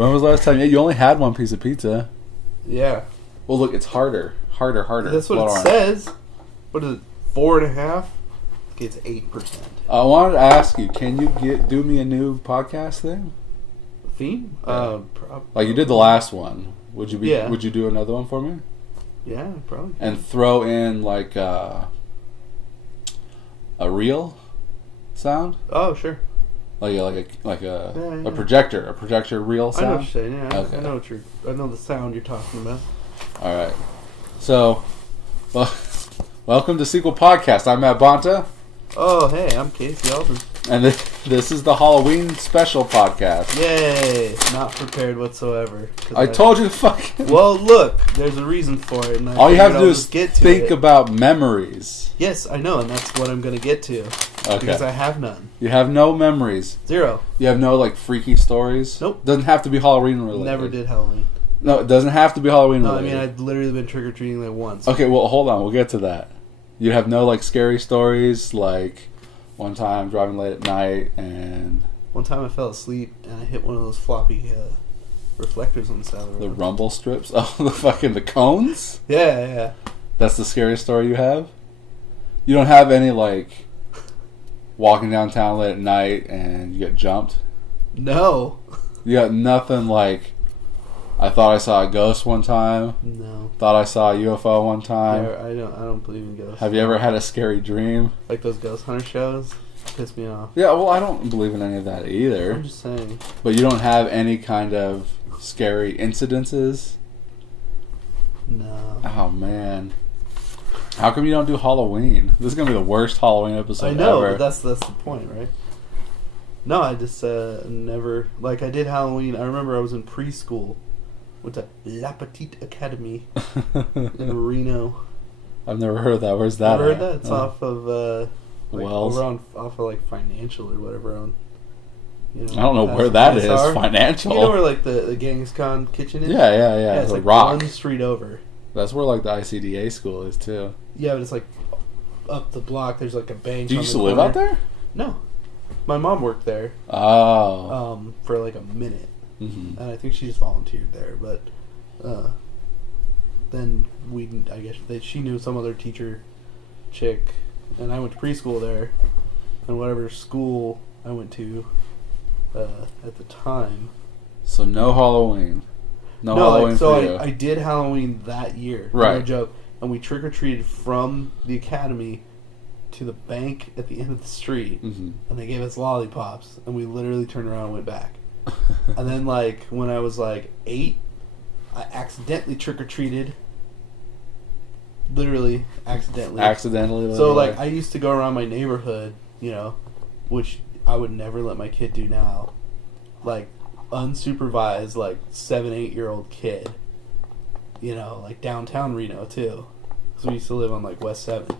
When was the last time? Yeah, you only had one piece of pizza. Yeah. Well, look, it's harder. Harder. That's what it says. What is it, 4.5? It's 8%. I wanted to ask you, can you do me a new podcast thing? Theme? Yeah. Probably. Like you did the last one. Would you do another one for me? Yeah, probably. And throw in like a reel sound? Oh, sure. Like a projector reel sound? I know what you're saying, yeah. Okay. I know the sound you're talking about. All right. So, welcome to Sequel Podcast. I'm Matt Bonta. Oh, hey, I'm Casey Alden. And this is the Halloween special podcast. Yay! Not prepared whatsoever. I told you to fucking... Well, look, there's a reason for it. And all you have to do is think about memories. Yes, I know, and that's what I'm going to get to. Okay. Because I have none. You have no memories. Zero. You have no, like, freaky stories? Nope. Doesn't have to be Halloween related. Never did Halloween. No, it doesn't have to be Halloween related. No, I mean, I've literally been trick-or-treating like once. Okay, well, hold on. We'll get to that. You have no, like, scary stories, like... One time driving late at night and... One time I fell asleep and I hit one of those floppy reflectors on the side of the road. The rumble strips? Oh, the cones? Yeah. That's the scariest story you have? You don't have any, like, walking downtown late at night and you get jumped? No. You got nothing like, I thought I saw a ghost one time? No. Thought I saw a UFO one time? Yeah, I don't believe in ghosts. Have you ever had a scary dream? Like those ghost hunter shows? Piss me off. Yeah, well, I don't believe in any of that either. I'm just saying. But you don't have any kind of scary incidences? No. Oh, man. How come you don't do Halloween? This is going to be the worst Halloween episode ever. I know, but that's the point, right? No, I just never... Like, I did Halloween. I remember I was in preschool. Went to La Petite Academy in Reno. I've never heard of that. Where's that? Never heard that? It's off of... Wells? Off of, like, Financial or whatever. I don't know where that is. Financial? You know where, like, the Genghis Khan kitchen is? Yeah. It's the like Rock. one street over. That's where, like, the ICDA school is, too. Yeah, but it's, like, up the block. There's, like, a bank. Do you used to live out there? No. My mom worked there. Oh. For, like, a minute. Mm-hmm. And I think she just volunteered there, but then she knew some other teacher chick, and I went to preschool there, and whatever school I went to at the time. So no Halloween. No Halloween for you. I did Halloween that year. Right. No joke. And we trick-or-treated from the academy to the bank at the end of the street, mm-hmm. and they gave us lollipops, and we literally turned around and went back. And then, like, when I was, like, 8, I accidentally trick-or-treated. Literally, accidentally. So, like, I used to go around my neighborhood, which I would never let my kid do now. Like, unsupervised, like, 7-8-year-old kid. Like, downtown Reno, too. Because we used to live on, like, West 7th.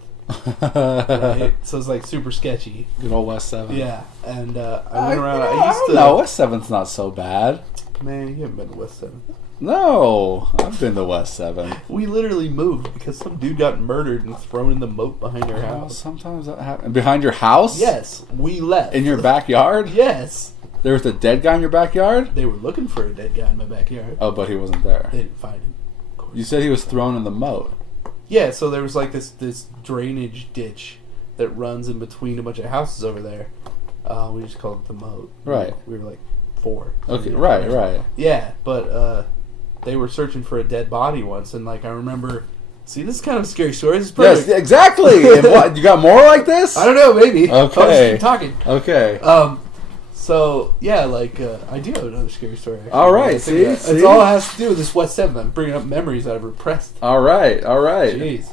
Right? So it's like super sketchy. Good old West 7th. Yeah, and I went around. No, West 7th's not so bad. Man, you haven't been to West 7th. No, I've been to West 7th. We literally moved because some dude got murdered and thrown in the moat behind our house. Sometimes that happens. Behind your house? Yes, we left. In your backyard? Yes. There was a dead guy in your backyard? They were looking for a dead guy in my backyard. Oh, but he wasn't there. They didn't find him. Of course. You said he was thrown in the moat. Yeah, so there was like this drainage ditch that runs in between a bunch of houses over there. We just called it the moat. Right. We were like 4. Okay, right. Yeah, but they were searching for a dead body once, and like I remember... See, this is kind of a scary story. This is perfect. Yes, exactly. And what, you got more like this? I don't know, maybe. Okay. I'll just keep talking. Okay. So, yeah, like, I do have another scary story. Actually. All right, see? It's all it has to do with this West 7th. I'm bringing up memories that I've repressed. All right. Jeez.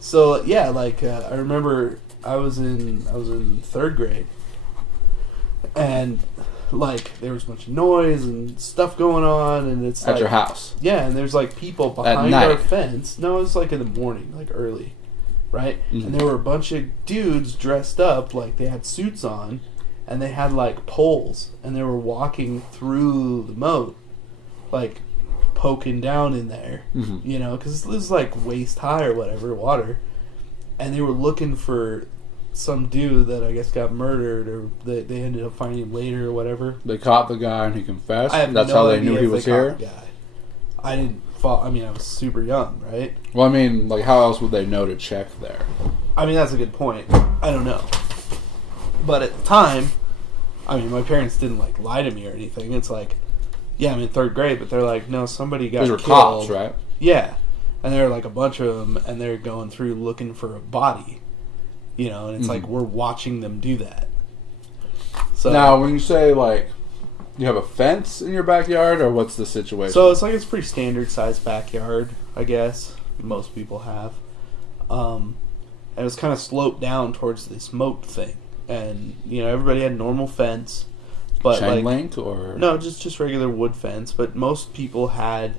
So, yeah, like, I remember I was in 3rd grade, and, like, there was a bunch of noise and stuff going on, and it's At like... your house? Yeah, and there's, like, people behind our fence. No, it was, like, in the morning, like, early. Right? Mm-hmm. And there were a bunch of dudes dressed up, like they had suits on, and they had like poles, and they were walking through the moat, like poking down in there, because this is like waist high or whatever, water, and they were looking for some dude that I guess got murdered, or they ended up finding him later or whatever. They caught the guy and he confessed? That's how they knew he was here? The guy. I didn't follow. I mean, I was super young, right? Well, I mean, like, how else would they know to check there? I mean, that's a good point. I don't know. But at the time, I mean, my parents didn't, like, lie to me or anything. It's like, yeah, I'm in 3rd grade, but they're like, no, somebody got killed. These were cops, right? Yeah. And there were, like, a bunch of them, and they're going through looking for a body. You know, and it's like, we're watching them do that. So now, when you say, like, you have a fence in your backyard, or what's the situation? So it's like, it's pretty standard-sized backyard, I guess. Most people have. And it was kind of sloped down towards this moat thing. And, you know, everybody had normal fence. But chain link, or? No, just regular wood fence. But most people had,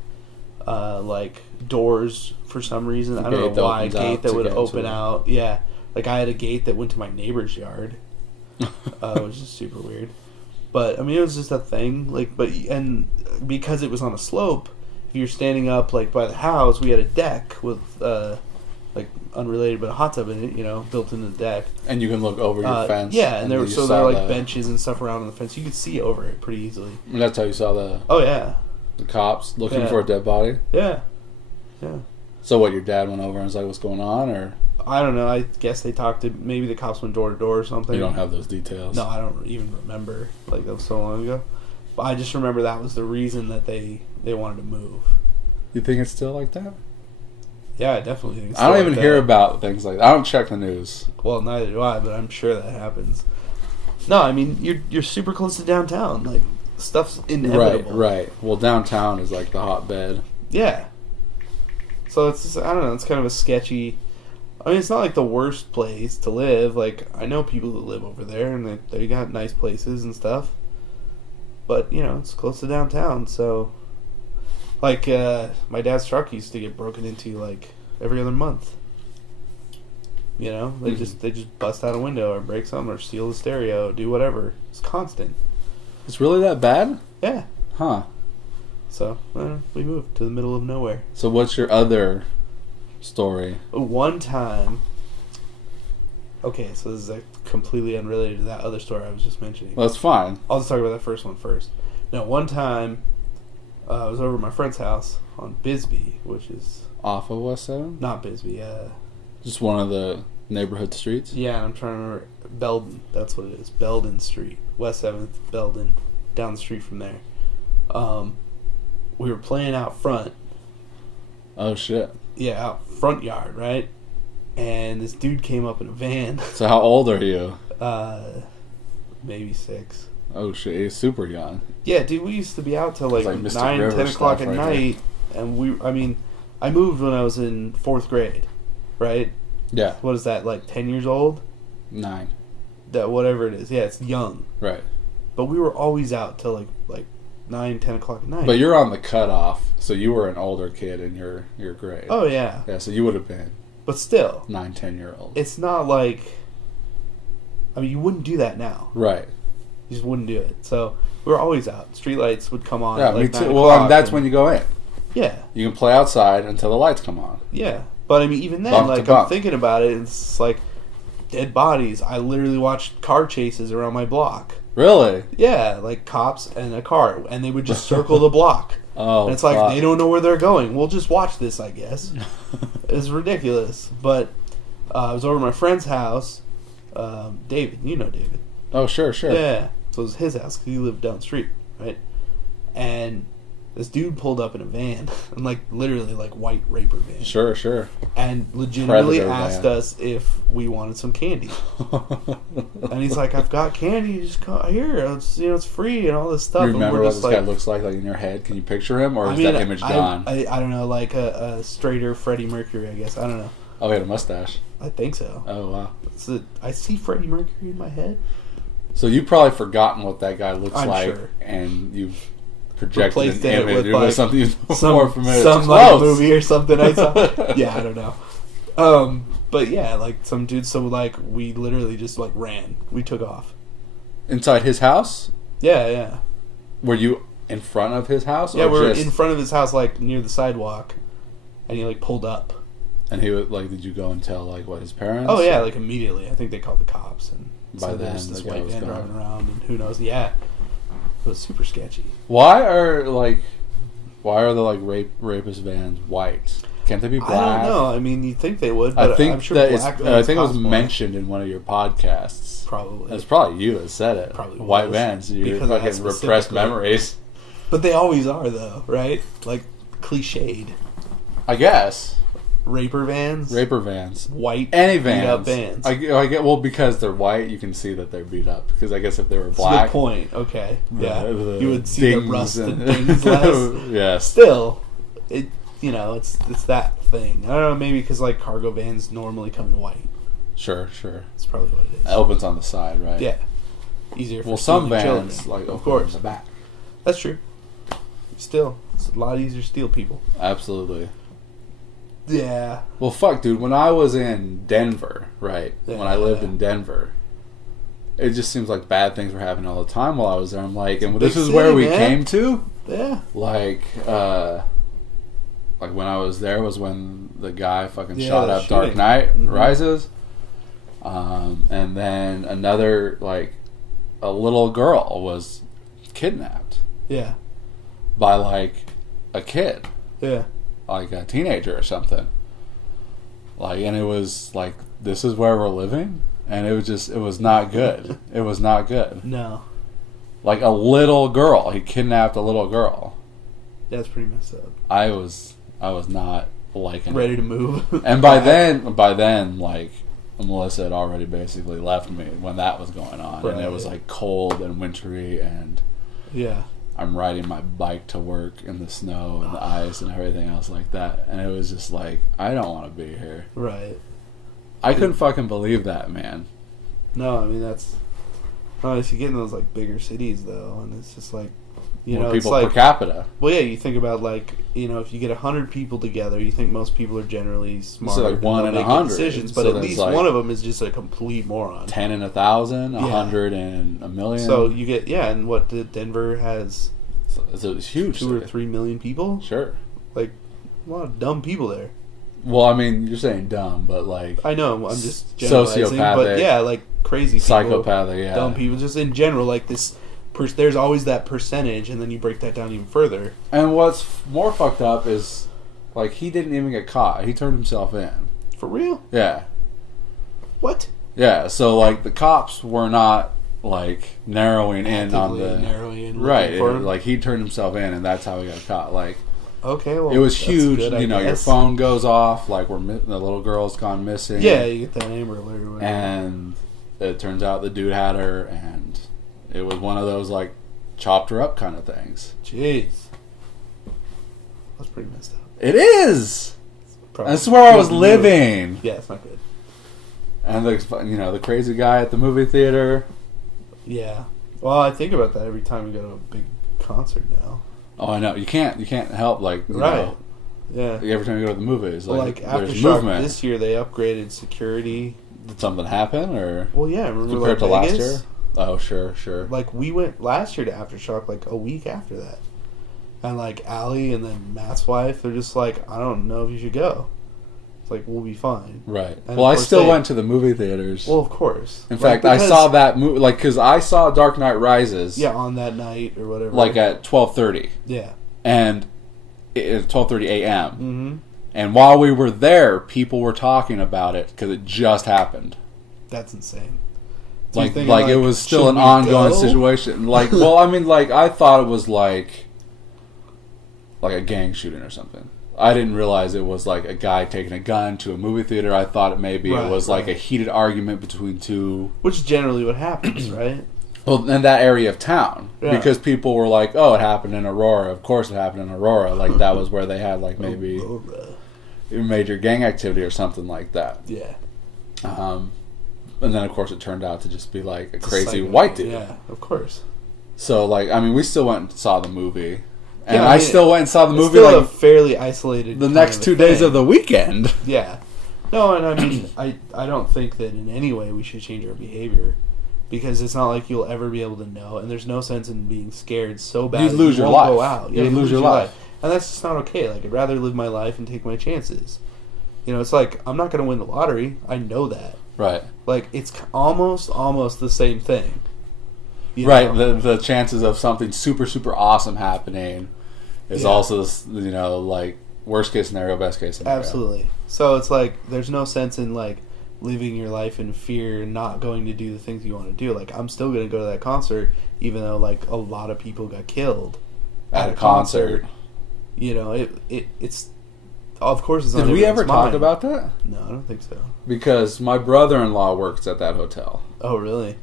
like, doors for some reason. I don't know why. A gate that would open out. Yeah. Like, I had a gate that went to my neighbor's yard. Which is super weird. But, I mean, it was just a thing. Like, and because it was on a slope, if you're standing up, like, by the house, we had a deck with, like, unrelated, but a hot tub in it, you know, built into the deck. And you can look over your fence. Yeah, and there were like benches and stuff around on the fence. You could see over it pretty easily. And that's how you saw the... Oh, yeah. The cops looking for a dead body? Yeah. Yeah. So what, your dad went over and was like, what's going on, or... I don't know. I guess they talked to... Maybe the cops went door to door or something. You don't have those details? No, I don't even remember. Like, that was so long ago. But I just remember that was the reason that they wanted to move. You think it's still like that? Yeah, I definitely think it's still I don't even hear about things like that. I don't check the news. Well, neither do I, but I'm sure that happens. No, I mean, you're super close to downtown. Like, stuff's inevitable. Right. Well, downtown is like the hotbed. Yeah. So it's just, I don't know, it's kind of a sketchy... I mean, it's not like the worst place to live. Like, I know people that live over there, and they got nice places and stuff. But, you know, it's close to downtown, so... Like, my dad's truck used to get broken into, like, every other month. You know? They just bust out a window or break something or steal the stereo, do whatever. It's constant. It's really that bad? Yeah. Huh. So, we moved to the middle of nowhere. So what's your other story? One time... Okay, so this is completely unrelated to that other story I was just mentioning. Well, that's fine. I'll just talk about that first one first. No, one time... I was over at my friend's house on Bisbee, which is... Off of West 7? Not Bisbee, just one of the neighborhood streets? Yeah, I'm trying to remember. Belden, that's what it is. Belden Street. West 7th, Belden. Down the street from there. We were playing out front. Oh, shit. Yeah, out front yard, right? And this dude came up in a van. So how old are you? Maybe 6. Oh, shit. He's super young. Yeah, dude, we used to be out till like 9, 10 o'clock at night. And I moved when I was in 4th grade, right? Yeah. What is that, like 10 years old? 9. That whatever it is. Yeah, it's young. Right. But we were always out till like 9, 10 o'clock at night. But you're on the cutoff, so you were an older kid in your grade. Oh, yeah. Yeah, so you would have been. But still. 9, 10-year-old. It's not like... I mean, you wouldn't do that now. Right. You just wouldn't do it. So, we were always out. Streetlights would come on. Yeah, at like me too. Well, that's when you go in. Yeah. You can play outside until the lights come on. Yeah. But, I mean, even then, I'm thinking about it, it's like dead bodies. I literally watched car chases around my block. Really? Yeah, like cops and a car. And they would just circle the block. Oh, and it's like, they don't know where they're going. We'll just watch this, I guess. It's ridiculous. But I was over at my friend's house. David. You know David. Oh, sure. Yeah. So it was his house because he lived down the street, right? And this dude pulled up in a van, and like literally like white raper van. Sure. And legitimately asked us if we wanted some candy. And he's like, "I've got candy. Just come here. It's free and all this stuff." You remember and what this guy looks like in your head? Can you picture him, or is that image gone? I don't know, like a straighter Freddie Mercury, I guess. I don't know. Oh, he had a mustache. I think so. Oh, wow. I see Freddie Mercury in my head. So you've probably forgotten what that guy looks like, sure. And you've projected an image with like something more familiar. Some like movie or something I saw. Yeah, I don't know. But yeah, like some dude. So like we literally just like ran. We took off. Inside his house? Yeah. Were you in front of his house? Yeah, we were in front of his house, like near the sidewalk, and he like pulled up. And he would like, did you go and tell like what his parents? Oh yeah, like immediately. I think they called the cops, and by so then there's this the guy white was van gone. driving around, and who knows? Yeah, it was super sketchy. Why are the like rapist vans white? Can't they be black? I don't know. I mean, you'd think they would, but I'm sure black vans I think it was cost more. mentioned in one of your podcasts. Probably. It's probably you that said it. Probably white was, vans. Your because of that fucking repressed specifically. memories. But they always are, though, right? Like, cliched. I guess. Raper vans? Raper vans. White, any vans. beat up vans. I get, well, because they're white, you can see that they're beat up. Because I guess if they were That's black... a good point. Okay. Yeah. The You would see the rust and things less. Yes. Still, it's that thing. I don't know, maybe because, like, cargo vans normally come in white. Sure. That's probably what it is. It opens on the side, right? Yeah. Easier for Well, some stealing vans, children. like, of open course. on the back. That's true. Still, it's a lot easier to steal people. Absolutely. Yeah. Well, fuck, dude. When I was in Denver, right? Yeah. When I lived in Denver, it just seems like bad things were happening all the time while I was there. I'm like, and this is where we came to. Yeah. Like when I was there was when the guy fucking shot the up Dark shooting. Knight Mhm. Rises. And then another, like, a little girl was kidnapped Yeah. by, like, a kid. Yeah. Like a teenager or something. Like, and it was like, this is where we're living? And it was not good. It was not good. No. Like a little girl. He kidnapped a little girl. That's pretty messed up. I was not liking Ready it. to move. And by then, like, Melissa had already basically left me when that was going on. Right. And it was like cold and wintry, and Yeah. I'm riding my bike to work in the snow and the ice and everything else like that. And it was just like, I don't want to be here. Right. I couldn't fucking believe that, man. No, I mean, that's... Nice. You get in those, like, bigger cities, though, and it's just like... More it's people like... per capita. Well, yeah, you think about, like, if you get 100 people together, you think most people are generally smart. So, like, one in 100. Decisions, but So at that's least like one of them is just a complete moron. 10 in 1,000, Yeah. 100 in 1,000,000. So you get... Yeah, and what, Denver has... So it's huge. 2 or city. 3 million people? Sure. Like, a lot of dumb people there. Well, I mean, you're saying dumb, but like... I know, I'm just generalizing. Sociopathic. But yeah, like, crazy people. Psychopathic, yeah. Dumb people. Just in general, like, this... there's always that percentage, and then you break that down even further. And what's more fucked up is, like, he didn't even get caught. He turned himself in. For real? Yeah. What? Yeah, so, like, the cops were not, like, narrowing in on the... narrowing in. Right, For him. like, he turned himself in, and that's how he got caught. Like, Okay, well, it was that's huge. good, I Your guess. phone goes off, like, the little girl's gone missing. Yeah, you get that Amber Alert or whatever. And it turns out the dude had her, and it was one of those, like, chopped her up kind of things. Jeez. That's pretty messed up. It is! Probably That's where I was good living. move. Yeah, it's not good. And the crazy guy at the movie theater. Yeah. Well, I think about that every time we go to a big concert now. Oh, I know. You can't help, like, you Right. know, Yeah. every time you go to the movies, Well, like like there's Aftershock movement. this year, they upgraded security. Did something happen, or Well, yeah, remember compared to like last Vegas? year? Oh, sure. Like, we went last year to Aftershock, like, a week after that. And, like, Allie and then Matt's wife, they're just like, I don't know if you should go. It's like, we'll be fine. Right. And Well, of I course still they- went to the movie theaters. Well, of course. In Like, fact, I because- saw that movie, like, because I saw Dark Knight Rises. Yeah, on that night or whatever. Like at 12:30, Yeah. and at 12:30 a.m. Mm-hmm. And while we were there, people were talking about it because it just happened. That's insane. So you're Like thinking, it was still should an we ongoing go? situation. Like, well, I mean, like, I thought it was like a gang shooting or something. I didn't realize it was like a guy taking a gun to a movie theater. I thought maybe it Right, was like right. a heated argument between two. Which is generally what happens, right? Well, in that area of town, Yeah. because people were like, "Oh, it happened in Aurora." Of course, it happened in Aurora. Like that was where they had like maybe major gang activity or something like that. Yeah. And then of course it turned out to just be like a It's crazy like, white dude. Yeah, of course. So like, I mean, we still went and saw the movie, and Yeah, I I mean, still went and saw the It's movie still a like fairly isolated. the kind next of a 2 days thing. of the weekend. Yeah. No, and I mean, I don't think that in any way we should change our behavior. Because it's not like you'll ever be able to know, and there's no sense in being scared so bad You'd that lose you your won't life. go out. You'd lose your life. And that's just not okay. Like, I'd rather live my life and take my chances. You know, it's like, I'm not going to win the lottery. I know that. Right. Like, it's almost the same thing. Right. The chances of something super, super awesome happening is also, you know, like, worst case scenario, best case scenario. Absolutely. So it's like, there's no sense in, like, living your life in fear and not going to do the things you want to do. Like, I'm still going to go to that concert, even though, like, a lot of people got killed at a concert. You know, it's... Of course it's not. Did we ever talk about that? No, I don't think so. Because my brother-in-law works at that hotel. Oh, really?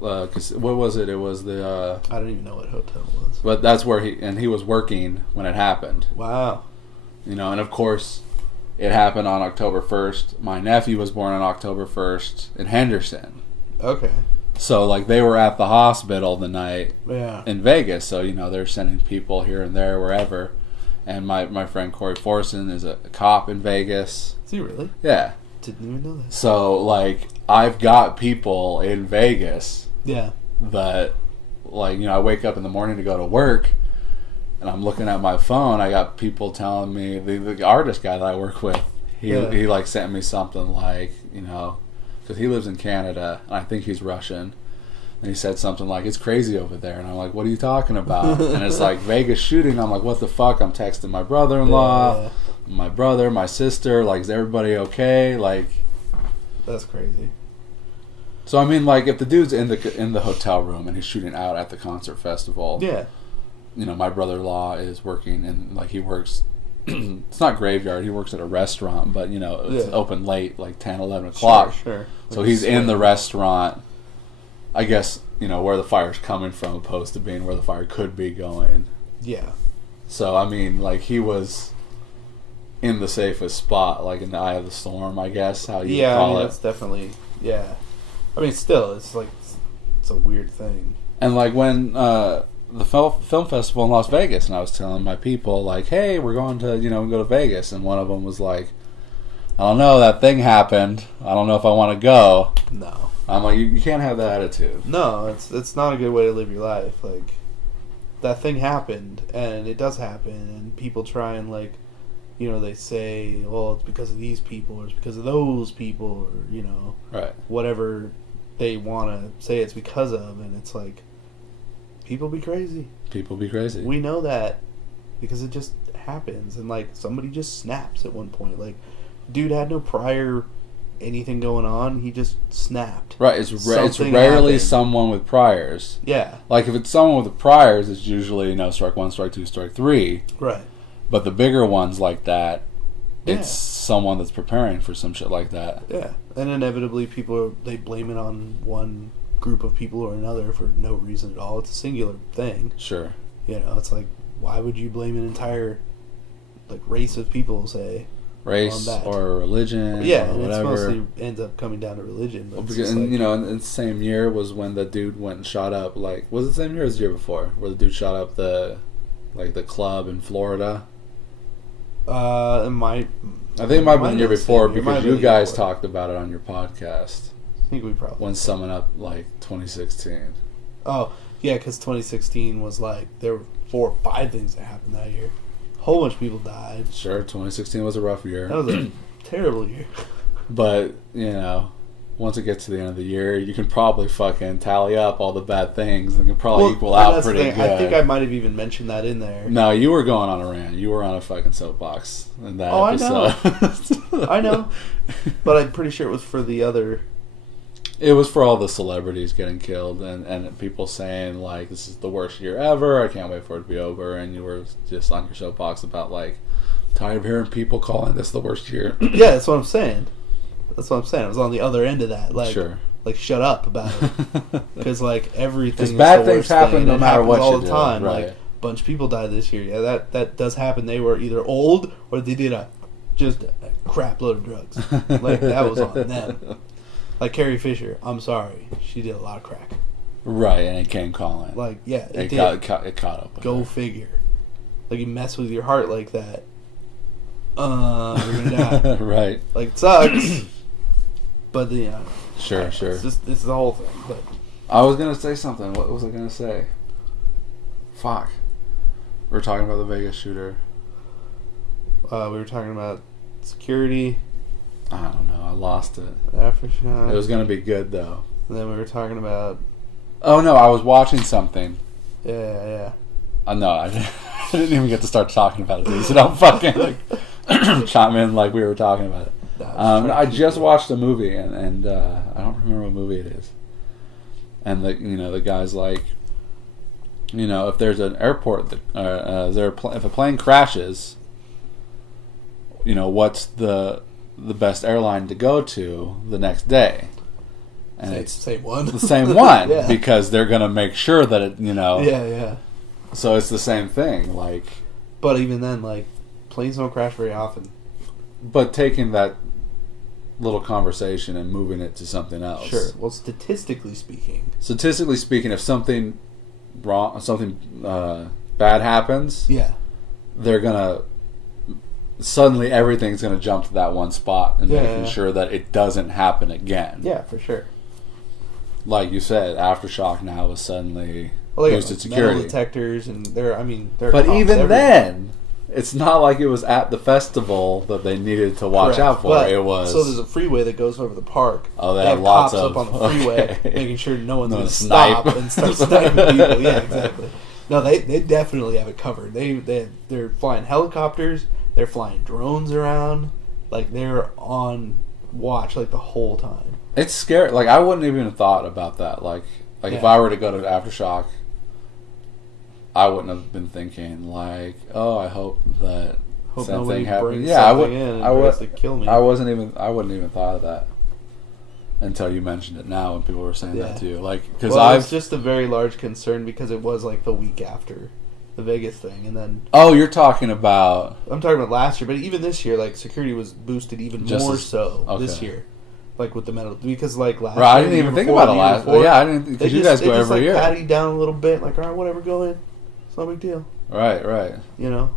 Cause what was it? It was the... I don't even know what hotel it was. But that's where he was working when it happened. Wow. You know, and of course, it happened on October 1st. My nephew was born on October 1st in Henderson. Okay. So, like, they were at the hospital the night Yeah. in Vegas. So, you know, they're sending people here and there, wherever. And my friend Corey Forson is a cop in Vegas. Is he really? Yeah. Didn't even know that. So, like, I've got people in Vegas. Yeah. That, like, you know, I wake up in the morning to go to work, and I'm looking at my phone. I got people telling me, the artist guy that I work with, he like, sent me something like, you know, because he lives in Canada, and I think he's Russian. And he said something like, it's crazy over there. And I'm like, what are you talking about? And it's like, Vegas shooting. I'm like, what the fuck? I'm texting my brother-in-law, my brother, my sister. Like, is everybody okay? Like... That's crazy. So, I mean, like, if the dude's in the hotel room and he's shooting out at the concert festival... Yeah. You know, my brother-in-law is working in, like, he works... it's not graveyard. He works at a restaurant. But, you know, it's open late, like 10, 11 o'clock. Sure. So he's in the restaurant... I guess, you know, where the fire's coming from opposed to being where the fire could be going. Yeah. So, I mean, like, he was in the safest spot, like, in the eye of the storm, I guess, how you call it. Yeah, that's definitely, I mean, still, it's like, it's a weird thing. And, like, when the film festival in Las Vegas, and I was telling my people, like, hey, we're going to, you know, go to Vegas, and one of them was like, I don't know, that thing happened. I don't know if I want to go. No. I'm like, you can't have that attitude. No, it's not a good way to live your life. Like, that thing happened, and it does happen, and people try and, like, you know, they say, well, it's because of these people, or it's because of those people, or, you know, whatever they want to say it's because of, and it's like, people be crazy. People be crazy. We know that, because it just happens, and, like, somebody just snaps at one point. Like, dude had no prior... anything going on, he just snapped. Right, it's rarely happened. Someone with priors. Yeah. Like, if it's someone with priors, it's usually, you know, strike one, strike two, strike three. Right. But the bigger ones like that, it's someone that's preparing for some shit like that. Yeah. And inevitably, they blame it on one group of people or another for no reason at all. It's a singular thing. Sure. You know, it's like, why would you blame an entire, like, race of people, say... race or religion, yeah, or whatever. It mostly ends up coming down to religion. But because, and, you know, in the same year was when the dude went and shot up. Like, was it the same year or was it the year before? Where the dude shot up the club in Florida. It might. I think it might have been the year before because you guys talked about it on your podcast. I think we probably when summing up like 2016. Oh yeah, because 2016 was like there were 4 or 5 things that happened that year. A whole bunch of people died. Sure, 2016 was a rough year. That was a terrible year. But, you know, once it gets to the end of the year, you can probably fucking tally up all the bad things and can probably equal out pretty good. I think I might have even mentioned that in there. No, you were going on a rant. You were on a fucking soapbox in that episode. I know. But I'm pretty sure it was for the other... It was for all the celebrities getting killed and people saying, like, this is the worst year ever. I can't wait for it to be over. And you were just on your soapbox about, like, tired of hearing people calling this the worst year. Yeah, that's what I'm saying. That's what I'm saying. I was on the other end of that. Like, sure. Like, shut up about it. Because, like, everything is bad things happen no matter what all you the do. time. Right. Like, a bunch of people died this year. Yeah, that does happen. They were either old or they did just a crap load of drugs. Like, that was on them. Like Carrie Fisher, I'm sorry, she did a lot of crack. Right, and it came calling. Like, yeah, it caught up with Go her. Figure. Like, you mess with your heart like that, you're gonna die. Right. Like, it sucks. But, you know. Sure. It's just, it's the whole thing. But I was gonna say something. What was I gonna say? Fuck. We were talking about the Vegas shooter. We were talking about security. I don't know. I lost it. Aftershock. It was going to be good, though. And then we were talking about... Oh, no. I was watching something. Yeah. No, I didn't even get to start talking about it, dude. So don't fucking like, chime in like we were talking about it. No, I just watched a movie, and I don't remember what movie it is. And the guy's like, if there's an airport that if a plane crashes, what's the best airline to go to the next day? And it's same one. The same one yeah. Because they're gonna make sure that it Yeah. So it's the same thing, like. But even then, like, planes don't crash very often. But taking that little conversation and moving it to something else. Sure. Well, statistically speaking, if something bad happens, yeah, they're gonna suddenly everything's gonna jump to that one spot and making sure that it doesn't happen again. Yeah, for sure. Like you said, Aftershock now is suddenly boosted security metal detectors, and they're but even everywhere. Then. It's not like it was at the festival that they needed to watch Correct. out for. But, it was. So there's a freeway that goes over the park. Oh, they have lots cops of up on the freeway, making sure no one's going to snipe. stop and start sniping people. Yeah, exactly. No, they definitely have it covered. They're flying helicopters. They're flying drones around. Like, they're on watch like the whole time. It's scary. Like, I wouldn't even have thought about that. Like if I were to go to Aftershock, I wouldn't have been thinking like, oh, I hope that something happens. Yeah, I would kill me. I wouldn't even thought of that until you mentioned it now, when people were saying that to you. Like, because it's just a very large concern because it was like the week after the Vegas thing, and then. Oh, you're talking about. I'm talking about last year, but even this year, like, security was boosted even more this year. Like with the metal, because like last year, I didn't even think about it last year. Yeah, I didn't, because you guys go every year. They just pat you down a little bit, like, all right, whatever, go in. No big deal. Right.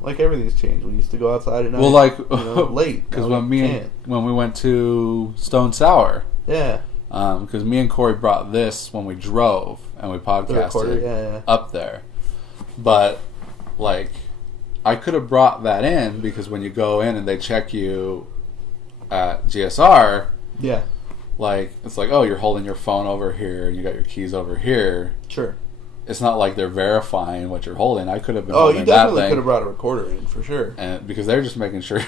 Like, everything's changed. We used to go outside at night. Well, like late. Because when we went to Stone Sour. Yeah. Because me and Corey brought this when we drove and we podcasted up there. But like, I could have brought that in because when you go in and they check you at GSR. Yeah. Like, it's like, oh, you're holding your phone over here and you got your keys over here. Sure. It's not like they're verifying what you're holding. I could have been holding that thing. Oh, you definitely could have brought a recorder in, for sure. And because they're just making sure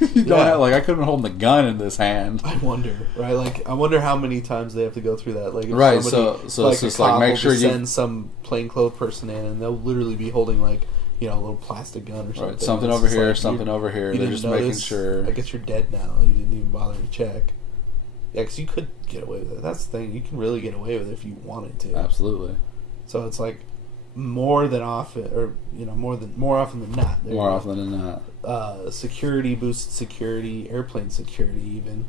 you don't have, like, I could have been holding the gun in this hand. I wonder, right? Like, I wonder how many times they have to go through that. Like, if right, so it's just like, make sure you send some plainclothes person in, and they'll literally be holding, like, a little plastic gun or something. Right, something over here, something over here. They're just making sure. I guess you're dead now. You didn't even bother to check. Yeah, because you could get away with it. That's the thing. You can really get away with it if you wanted to. Absolutely. So it's like more often than not. More often than not. Security, boosted security, airplane security even,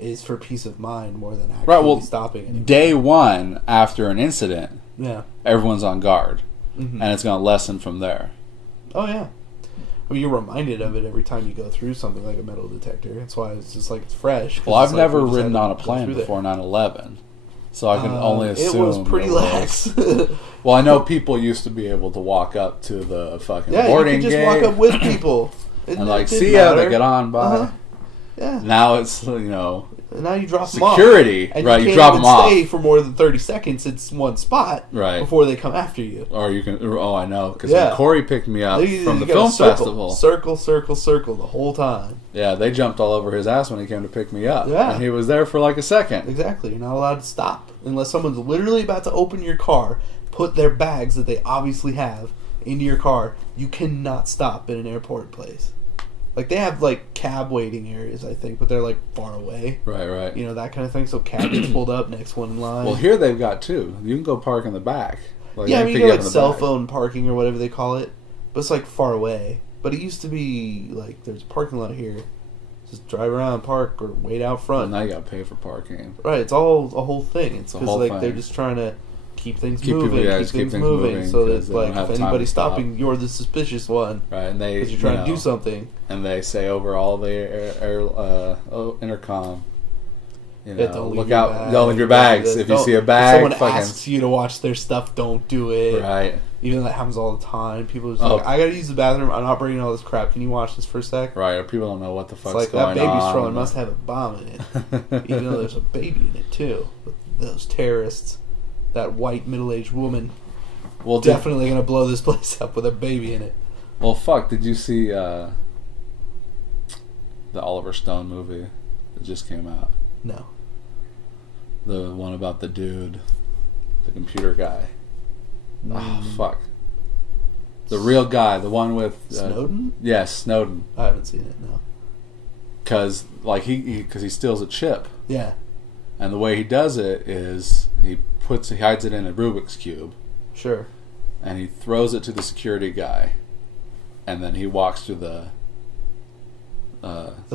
is for peace of mind more than actually stopping anything. Day one after an incident, everyone's on guard. Mm-hmm. And it's going to lessen from there. Oh, yeah. I mean, you're reminded of it every time you go through something like a metal detector. That's why it's just like it's fresh. Well, I've never ridden on a plane before 9/11, so I can only assume it was pretty lax. Well, I know people used to be able to walk up to the fucking boarding gate. Yeah, you could just walk up with people. And like, see ya, they get on by. Uh-huh. Yeah. Now it's, now you drop security, them off. Right? You drop them off. Stay for more than 30 seconds. It's one spot, right? Before they come after you. Or you can. Oh, I know, because when Corey picked me up from the film festival, circle the whole time. Yeah, they jumped all over his ass when he came to pick me up. Yeah, and he was there for like a second. Exactly. You're not allowed to stop unless someone's literally about to open your car, put their bags that they obviously have into your car. You cannot stop in an airport place. Like, they have, like, cab waiting areas, I think, but they're, like, far away. Right. You know, that kind of thing. So cab gets pulled up, next one in line. Well, here they've got two. You can go park in the back. Like, yeah, I mean, you go, like, cell phone parking or whatever they call it. But it's, like, far away. But it used to be, like, there's a parking lot here. Just drive around, park, or wait out front. Well, now you got to pay for parking. Right, it's all a whole thing. It's because, like, they're just trying to keep things moving, keep things moving, so that, like, if anybody's stopping, you're the suspicious one. Right, and they, because you're trying to do something. And they say over all the intercom, look out, don't leave your bags. If you see a bag, if someone asks you to watch their stuff, don't do it. Right. Even though that happens all the time. People are just like, I gotta use the bathroom. I'm not bringing all this crap. Can you watch this for a sec? Right, or people don't know what the fuck's going on. It's like, that baby stroller must have a bomb in it. Even though there's a baby in it, too. But those terrorists, that white middle-aged woman, definitely gonna blow this place up with a baby in it. Well, fuck, did you see the Oliver Stone movie that just came out? No. The one about the dude, the computer guy. Oh, fuck. The real guy, the one with... Snowden? Yes, Snowden. I haven't seen it, no. Because he steals a chip. Yeah. And the way he does it is he hides it in a Rubik's Cube. Sure. And he throws it to the security guy. And then he walks through the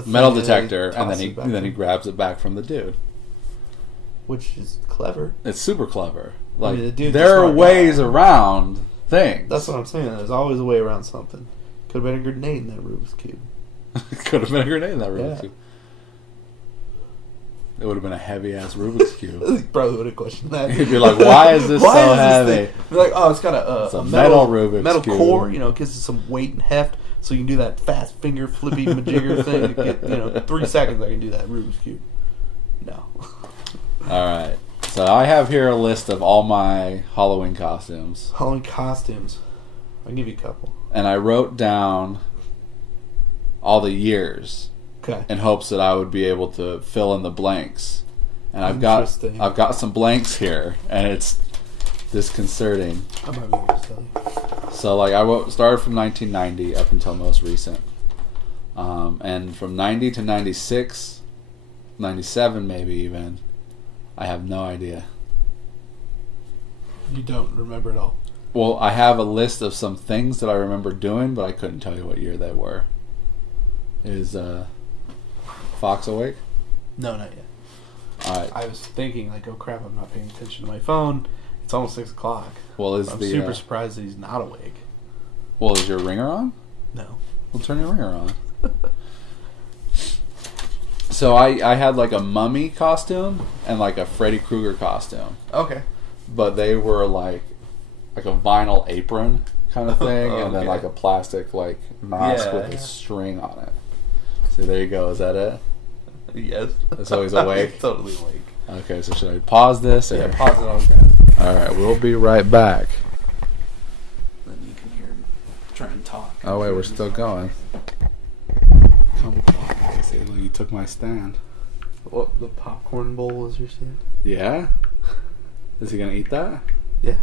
metal detector, and then he grabs it back from the dude. Which is clever. It's super clever. Like, I mean, there are ways around things. That's what I'm saying. There's always a way around something. Could have been a grenade in that Rubik's Cube. Could have been a grenade in that Rubik's Cube. It would have been a heavy-ass Rubik's Cube. He probably would have questioned that. He'd be like, why is this so heavy? Be like, oh, it's got a metal Rubik's metal Cube. core, you know, it gives it some weight and heft, so you can do that fast finger flippy majigger thing. To get, 3 seconds I can do that Rubik's Cube. No. All right. So I have here a list of all my Halloween costumes. Halloween costumes. I'll give you a couple. And I wrote down all the years. Okay. In hopes that I would be able to fill in the blanks. And I've got some blanks here, and it's disconcerting. I might be able to tell you. So like started from 1990 up until most recent. And from 90 to 96, 97 maybe even, I have no idea. You don't remember at all? Well, I have a list of some things that I remember doing, but I couldn't tell you what year they were. Is Fox awake? No, not yet. Alright. I was thinking, like, oh crap, I'm not paying attention to my phone. It's almost 6 o'clock. Well, I'm super surprised that he's not awake. Well, is your ringer on? No. Well, turn your ringer on. So I had like a mummy costume and like a Freddy Krueger costume. Okay. But they were like a vinyl apron kind of thing, and then like a plastic like mask with a string on it. So there you go. Is that it? Yes. So he's awake? Totally awake. Okay, so should I pause this? Yeah, pause it on that. Alright, we'll be right back. Then you can hear him try and talk. Oh wait, we're still going. Come on. See, look, you took my stand. What, the popcorn bowl is your stand? Yeah? Is he gonna eat that? Yeah.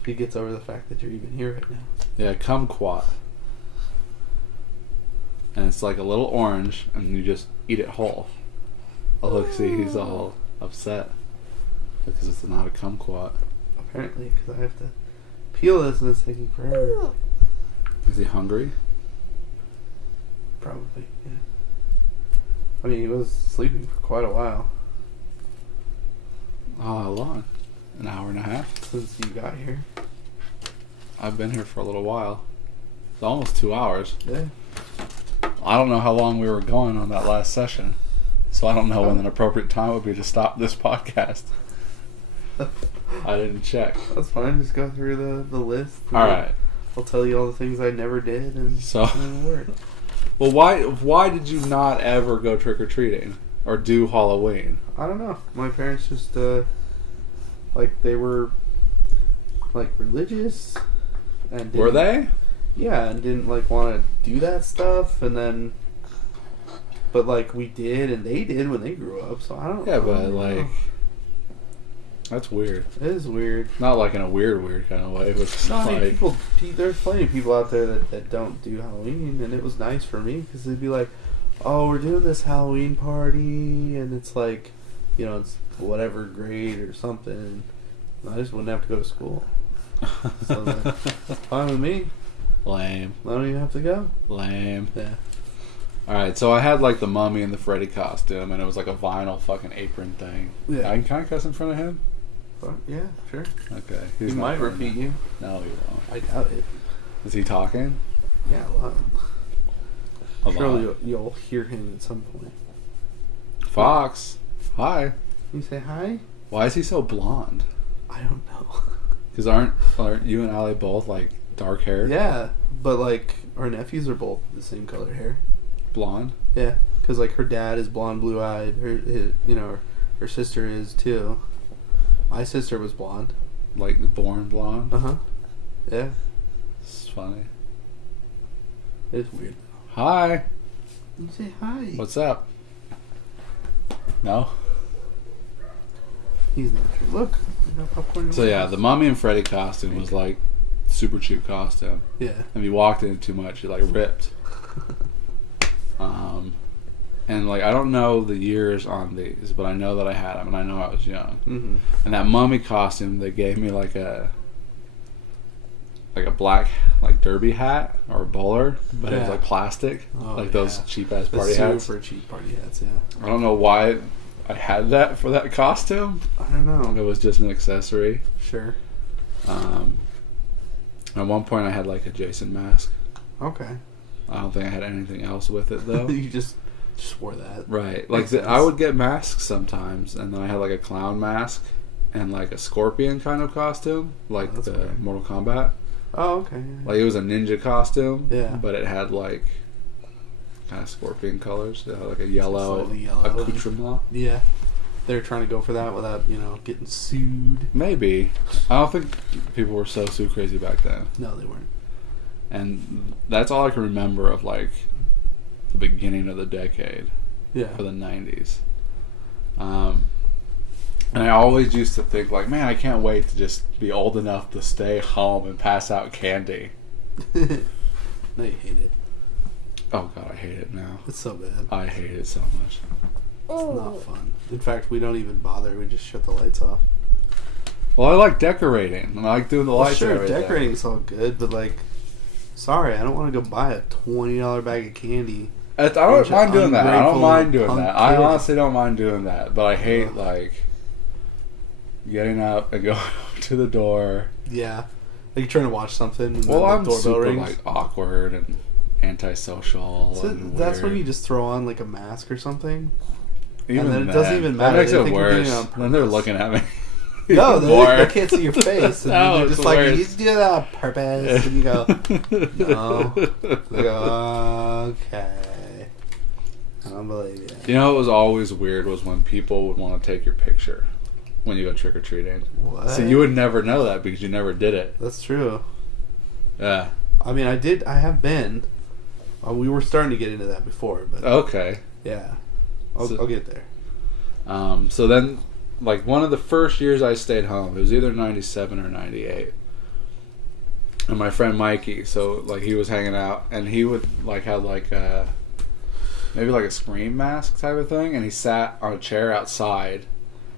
If he gets over the fact that you're even here right now. Yeah, kumquat. And it's like a little orange, and you just eat it whole. Oh, look, see, he's all upset because it's not a kumquat. Apparently, because I have to peel this and it's taking forever. Is he hungry? Probably, yeah. I mean, he was sleeping for quite a while. Oh, how long? An hour and a half? Since you got here. I've been here for a little while. It's almost 2 hours. Yeah. I don't know how long we were going on that last session, so I don't know when an appropriate time would be to stop this podcast. I didn't check. That's fine. Just go through the list. All right. I'll tell you all the things I never did, and it'll work. Well, why did you not ever go trick or treating or do Halloween? I don't know. My parents just like they were like religious, and were they? Yeah, and didn't like want to do that stuff, and then, but like we did, and they did when they grew up. So I don't. Yeah, but like, that's weird. It is weird. Not like in a weird kind of way, but just no, I mean, like there's plenty of people out there that don't do Halloween, and it was nice for me because they'd be like, "Oh, we're doing this Halloween party," and it's like, it's whatever grade or something. And I just wouldn't have to go to school. So like, fine with me. Lame. I don't even have to go. Lame. Yeah. Alright, so I had like the mummy and the Freddy costume, and it was like a vinyl fucking apron thing. Yeah. I can cuss in front of him? Yeah, sure. Okay. He might repeat you. No, he won't. I doubt it. Is he talking? Yeah, a lot. Surely you'll hear him at some point. Fox. Hi. You say hi? Why is he so blonde? I don't know. Because aren't you and Allie both like dark hair? Yeah, but like our nephews are both the same color hair. Blonde. Yeah, because like her dad is blonde, blue-eyed. Her sister is too. My sister was blonde. Like born blonde. Yeah. It's funny. It's weird. Hi. You say hi. What's up? No. He's not sure. Look. Popcorn. So yeah, the Mummy and Freddy costume was like super cheap costume. Yeah. If you walked in it too much, you like ripped. And like I don't know the years on these, but I know that I had them, and I know I was young. Mm-hmm. And that Mummy costume, they gave me like a black like derby hat or a bowler, but it was like plastic, those cheap ass party hats. Super cheap party hats. Yeah. I don't know why I had that for that costume. I don't know. It was just an accessory. Sure. At one point, I had like a Jason mask. Okay. I don't think I had anything else with it though. You just wore that. Right. Like I would get masks sometimes, and then I had like a clown mask and like a scorpion kind of costume, like the weird. Mortal Kombat. Oh, okay. Yeah. Like it was a ninja costume. Yeah. But it had like kind of scorpion colors. It had like a yellow accoutrement. Yeah. They're trying to go for that without, getting sued. Maybe. I don't think people were so crazy back then. No, they weren't. And that's all I can remember of like the beginning of the decade. Yeah. For the 90s. And I always used to think like, man, I can't wait to just be old enough to stay home and pass out candy. No, you hate it. Oh God, I hate it now. It's so bad. I hate it so much. It's not fun. In fact, we don't even bother. We just shut the lights off. Well, I like decorating. And I like doing the lights. Sure, decorating's all good, but like, sorry, I don't want to go buy a $20 bag of candy. I don't mind doing that. I don't mind doing that. I honestly don't mind doing that. But I hate like getting up and going to the door. Yeah, like you're trying to watch something. And well, I'm doorbell super rings. like awkward and antisocial. So and that's weird. when you just throw on like a mask or something. Even and then it doesn't even matter. That makes it worse. Then they're looking at me. No, they can't see your face. And no, they're just like, you do that on purpose. And you go, no. They go, okay. I don't believe you. You know what was always weird was when people would want to take your picture when you go trick-or-treating. What? So you would never know that because you never did it. That's true. Yeah. I mean, I have been. We were starting to get into that before. But okay. Yeah. I'll get there. So then, like, one of the first years I stayed home, it was either 97 or 98. And my friend Mikey, so, like, he was hanging out, and he would, like, have, like, maybe, like, a scream mask type of thing, and he sat on a chair outside,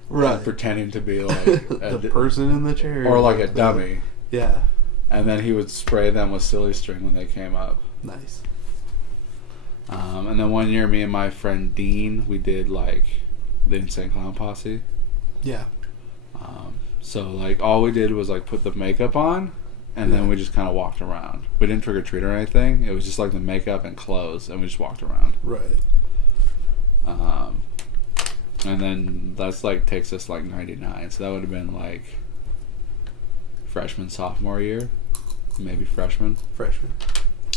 right, pretending to be, like, the person in the chair. Or, like, a dummy. Yeah. And then he would spray them with silly string when they came up. Nice. And then one year, me and my friend Dean, we did like the Insane Clown Posse. Yeah. So like all we did was like put the makeup on, and then we just kind of walked around. We didn't trick or treat or anything. It was just like the makeup and clothes, and we just walked around. Right. And then that's like takes us like 99. So that would have been like freshman, sophomore year, maybe freshman.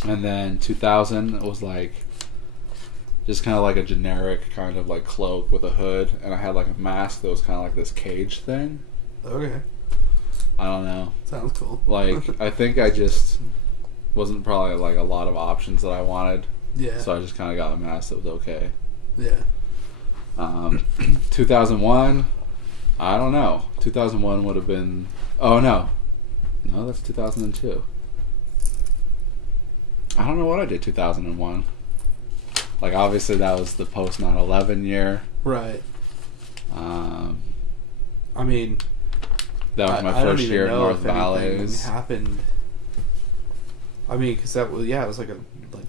And then 2000 was like just kind of like a generic kind of like cloak with a hood, and I had like a mask that was kind of like this cage thing. Okay. I don't know. Sounds cool. Like, I think I just wasn't probably like a lot of options that I wanted. Yeah. So I just kind of got a mask that was okay. Yeah. 2001, I don't know. 2001 would have been... Oh, no. No, that's 2002. I don't know what I did 2001. Like, obviously that was the post 9/11 year. Right. I mean... That was my first year at North Valleys. Happened. I mean, because that was... Yeah, it was like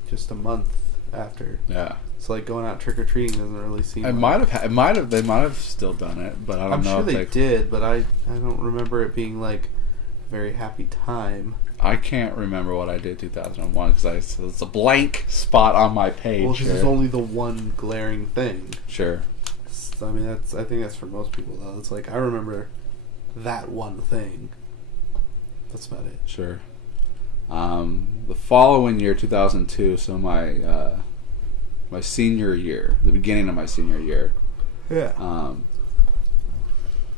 just a month after. Yeah. So, like, going out trick-or-treating doesn't really seem... They might have still done it, but I don't know I'm sure they did, but I don't remember it being, like, a very happy time. I can't remember what I did 2001 because it's a blank spot on my page. Well, because there's only the one glaring thing. Sure. I mean, I think that's for most people, though. It's like, I remember that one thing. That's about it. Sure. The following year, 2002, so my senior year, the beginning of my senior year. Yeah.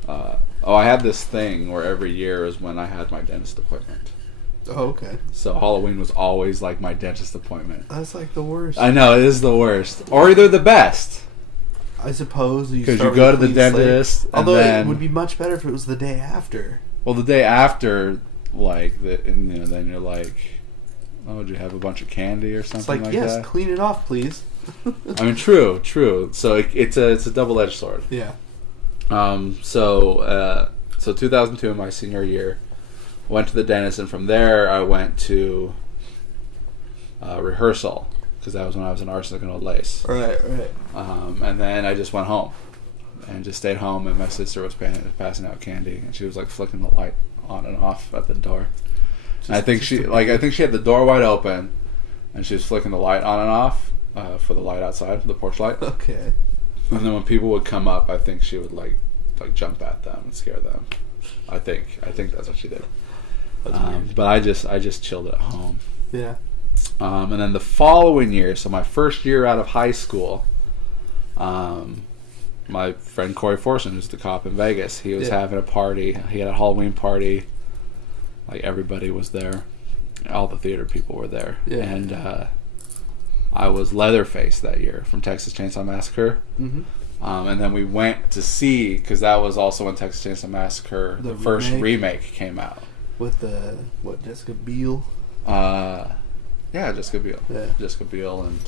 I had this thing where every year is when I had my dentist appointment. Oh, okay. So Halloween was always like my dentist appointment. That's like the worst. I know, it is the worst. Or they're the best. I suppose. Because you go to the dentist. Although it would be much better if it was the day after. Well, the day after, like, then you're like, oh, did you have a bunch of candy or something like that? It's like, yes, clean it off, please. I mean, true. So it's a double-edged sword. Yeah. So 2002, my senior year, went to the dentist, and from there I went to rehearsal, because that was when I was in Arsenic and Old Lace. Right. And then I just went home and just stayed home, and my sister was passing out candy, and she was like flicking the light on and off at the door. I think she had the door wide open, and she was flicking the light on and off for the light outside, the porch light. Okay. And then when people would come up, I think she would like jump at them and scare them. I think that's what she did. That's weird. But I just chilled at home. Yeah. And then the following year, so my first year out of high school, my friend Corey Forson, who's the cop in Vegas, he was having a party. He had a Halloween party. Like, everybody was there. All the theater people were there. Yeah. And I was Leatherface that year from Texas Chainsaw Massacre. Mm-hmm. And then we went to see, because that was also when Texas Chainsaw Massacre, the first remake came out. With Jessica Biel? Yeah, Jessica Biel. Yeah. Jessica Biel and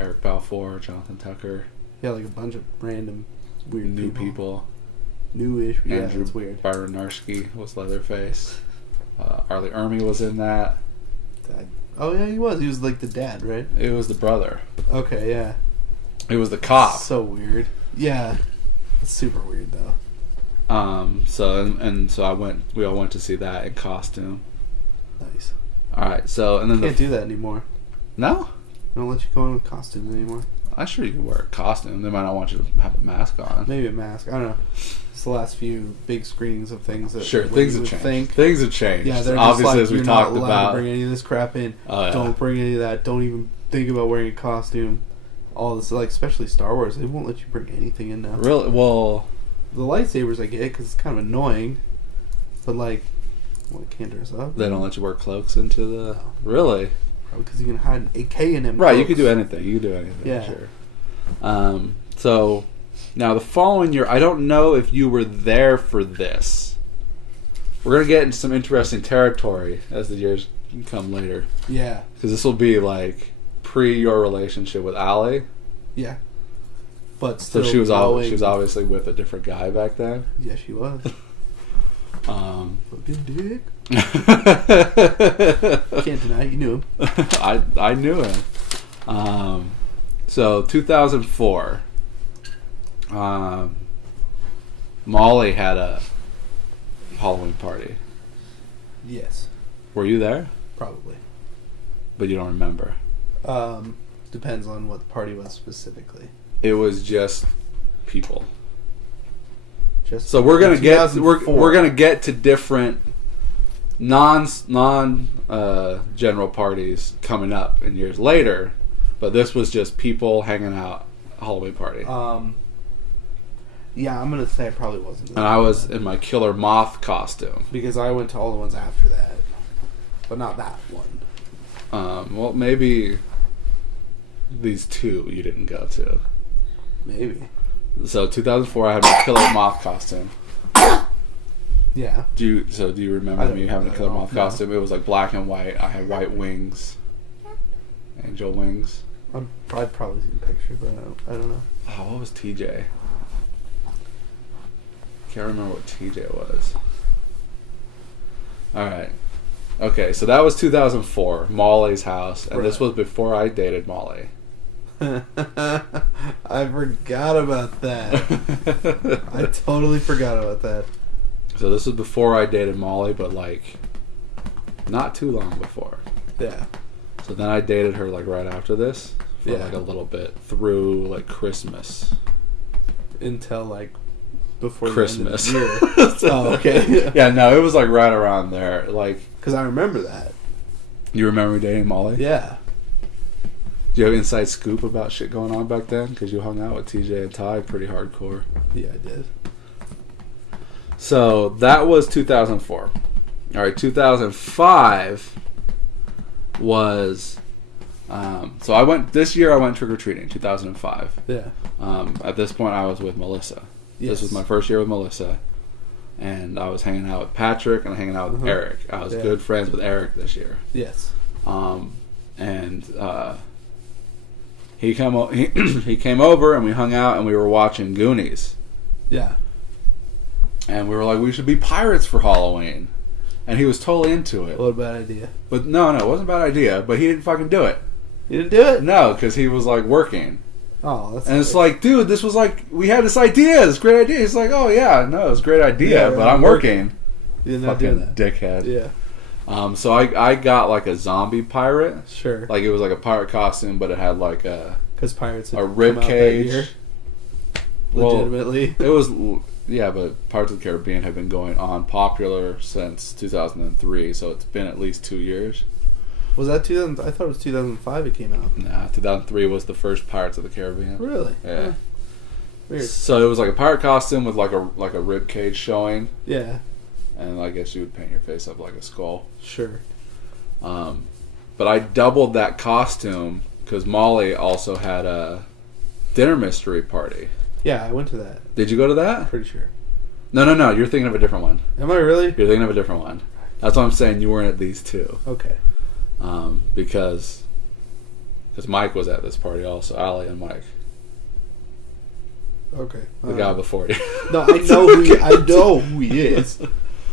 Eric Balfour, Jonathan Tucker. Yeah, like a bunch of random weird new people. Newish. Yeah, Andrew that's weird. Byron Narski was Leatherface. Arlie Ermy was in that. Oh, yeah, he was. He was like the dad, right? It was the brother. Okay, yeah. It was the cop. So weird. Yeah. It's super weird, though. So we all went to see that in costume. Nice. Alright, so, and then can't do that anymore. No? They don't let you go in with costume anymore. I'm sure you can wear a costume. They might not want you to have a mask on. Maybe a mask. I don't know. It's the last few big screenings of things that things have changed. Things have changed. Yeah, they're obviously, just like, as we you're talked not allowed about. to bring any of this crap in. Oh, yeah. Don't bring any of that. Don't even think about wearing a costume. All this, like, especially Star Wars, they won't let you bring anything in now. Really? Well, the lightsabers I get because it's kind of annoying, but like, well, I can't dress up. They don't let you wear cloaks into the. No. Really? Probably because you can hide an AK in them. Right, cloaks. you could do anything. You could do anything. Yeah. Sure. So now the following year, I don't know if you were there for this. We're gonna get into some interesting territory as the years come later. Yeah. Because this will be like pre your relationship with Allie. Yeah. But still so she was obviously with a different guy back then. Yeah, she was. Fucking dick. Can't deny it, you knew him. I knew him. So 2004, Molly had a Halloween party. Yes. Were you there? Probably. But you don't remember. Depends on what the party was specifically. It was just people. So we're gonna get to different non general parties coming up in years later, but this was just people hanging out, a Halloween party. Yeah, I'm gonna say I probably wasn't. And I was in my killer moth costume because I went to all the ones after that, but not that one. Well, maybe these two you didn't go to. Maybe. So 2004, I had my killer moth costume. Yeah. Do you remember me having a killer moth costume? It was like black and white. I had white wings, angel wings. I've probably seen a picture, but I don't know. Oh, what was TJ? Can't remember what TJ was. All right. Okay, so that was 2004, Molly's house, and this was before I dated Molly. I forgot about that. I totally forgot about that. So this was before I dated Molly, but like not too long before. Yeah. So then I dated her like right after this for like a little bit through like Christmas. Until like before Christmas. The end of the year. Oh, okay. Yeah, no, it was like right around there. Like, because I remember that. You remember dating Molly? Yeah. Do you have inside scoop about shit going on back then? Because you hung out with TJ and Ty pretty hardcore. Yeah, I did. So that was 2004. All right, 2005 was. So I went this year. I went trick or treating. 2005. Yeah. At this point, I was with Melissa. Yes. This was my first year with Melissa, and I was hanging out with Patrick and hanging out with Eric. I was good friends with Eric this year. Yes. And he came over and we hung out and we were watching Goonies. Yeah. And we were like, we should be pirates for Halloween. And he was totally into it. What a bad idea. But no, it wasn't a bad idea. But he didn't fucking do it. You didn't do it? No, because he was like working. Oh, that's. And it's like, dude, this was like, we had this idea, this great idea. He's like, oh yeah, no, it's a great idea, but I'm working. You're not doing that. Dickhead. Yeah. So I got like a zombie pirate. Sure. Like it was like a pirate costume, but it had like a. Because pirates. A rib cage. Legitimately. Well, it was. Yeah, but Pirates of the Caribbean have been going on popular since 2003, so it's been at least 2 years. Was that 2000? I thought it was 2005 it came out. Nah, 2003 was the first Pirates of the Caribbean. Really? Yeah. Weird. So it was like a pirate costume with like a rib cage showing. Yeah. And I guess you would paint your face up like a skull. Sure. But I doubled that costume because Molly also had a dinner mystery party. Yeah, I went to that. Did you go to that? Pretty sure. No. You're thinking of a different one. Am I really? You're thinking of a different one. That's what I'm saying. You weren't at these two. Okay. Because Mike was at this party also. Allie and Mike. Okay. The guy before you. No, I know who he is.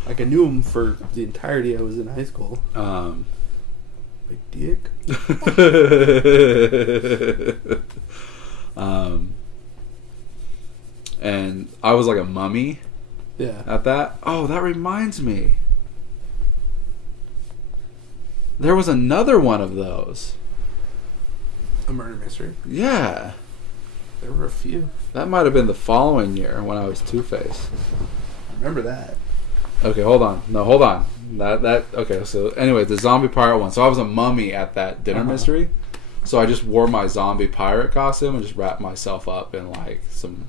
Like I knew him for the entirety I was in high school. Big dick. And I was like a mummy. Yeah. At that. Oh, that reminds me. There was another one of those. A murder mystery? Yeah. There were a few. That might have been the following year when I was Two-Face. I remember that. Okay, hold on. No, hold on. Okay, so anyway, the zombie pirate one. So I was a mummy at that dinner mystery. So I just wore my zombie pirate costume and just wrapped myself up in like some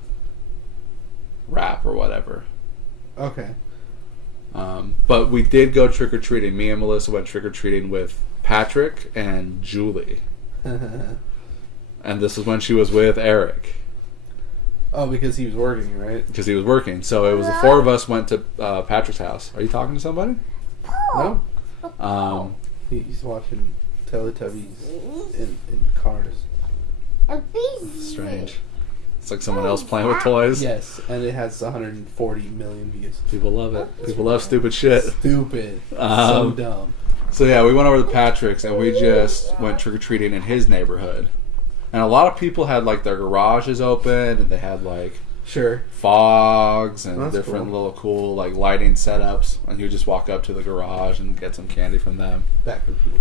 wrap or whatever. Okay. But we did go trick-or-treating. Me and Melissa went trick-or-treating with Patrick and Julie. And this is when she was with Eric. Oh, because he was working, right? Because he was working. So it was the four of us went to Patrick's house. Are you talking to somebody? No. He's watching Teletubbies in cars. Strange. It's like someone else playing with toys. Yes, and it has 140 million views. People love it. People love stupid shit. Stupid. So dumb. So yeah, we went over to Patrick's and we just went trick-or-treating in his neighborhood. And a lot of people had like their garages open and they had like fogs and different little cool like lighting setups. And you would just walk up to the garage and get some candy from them. Back when people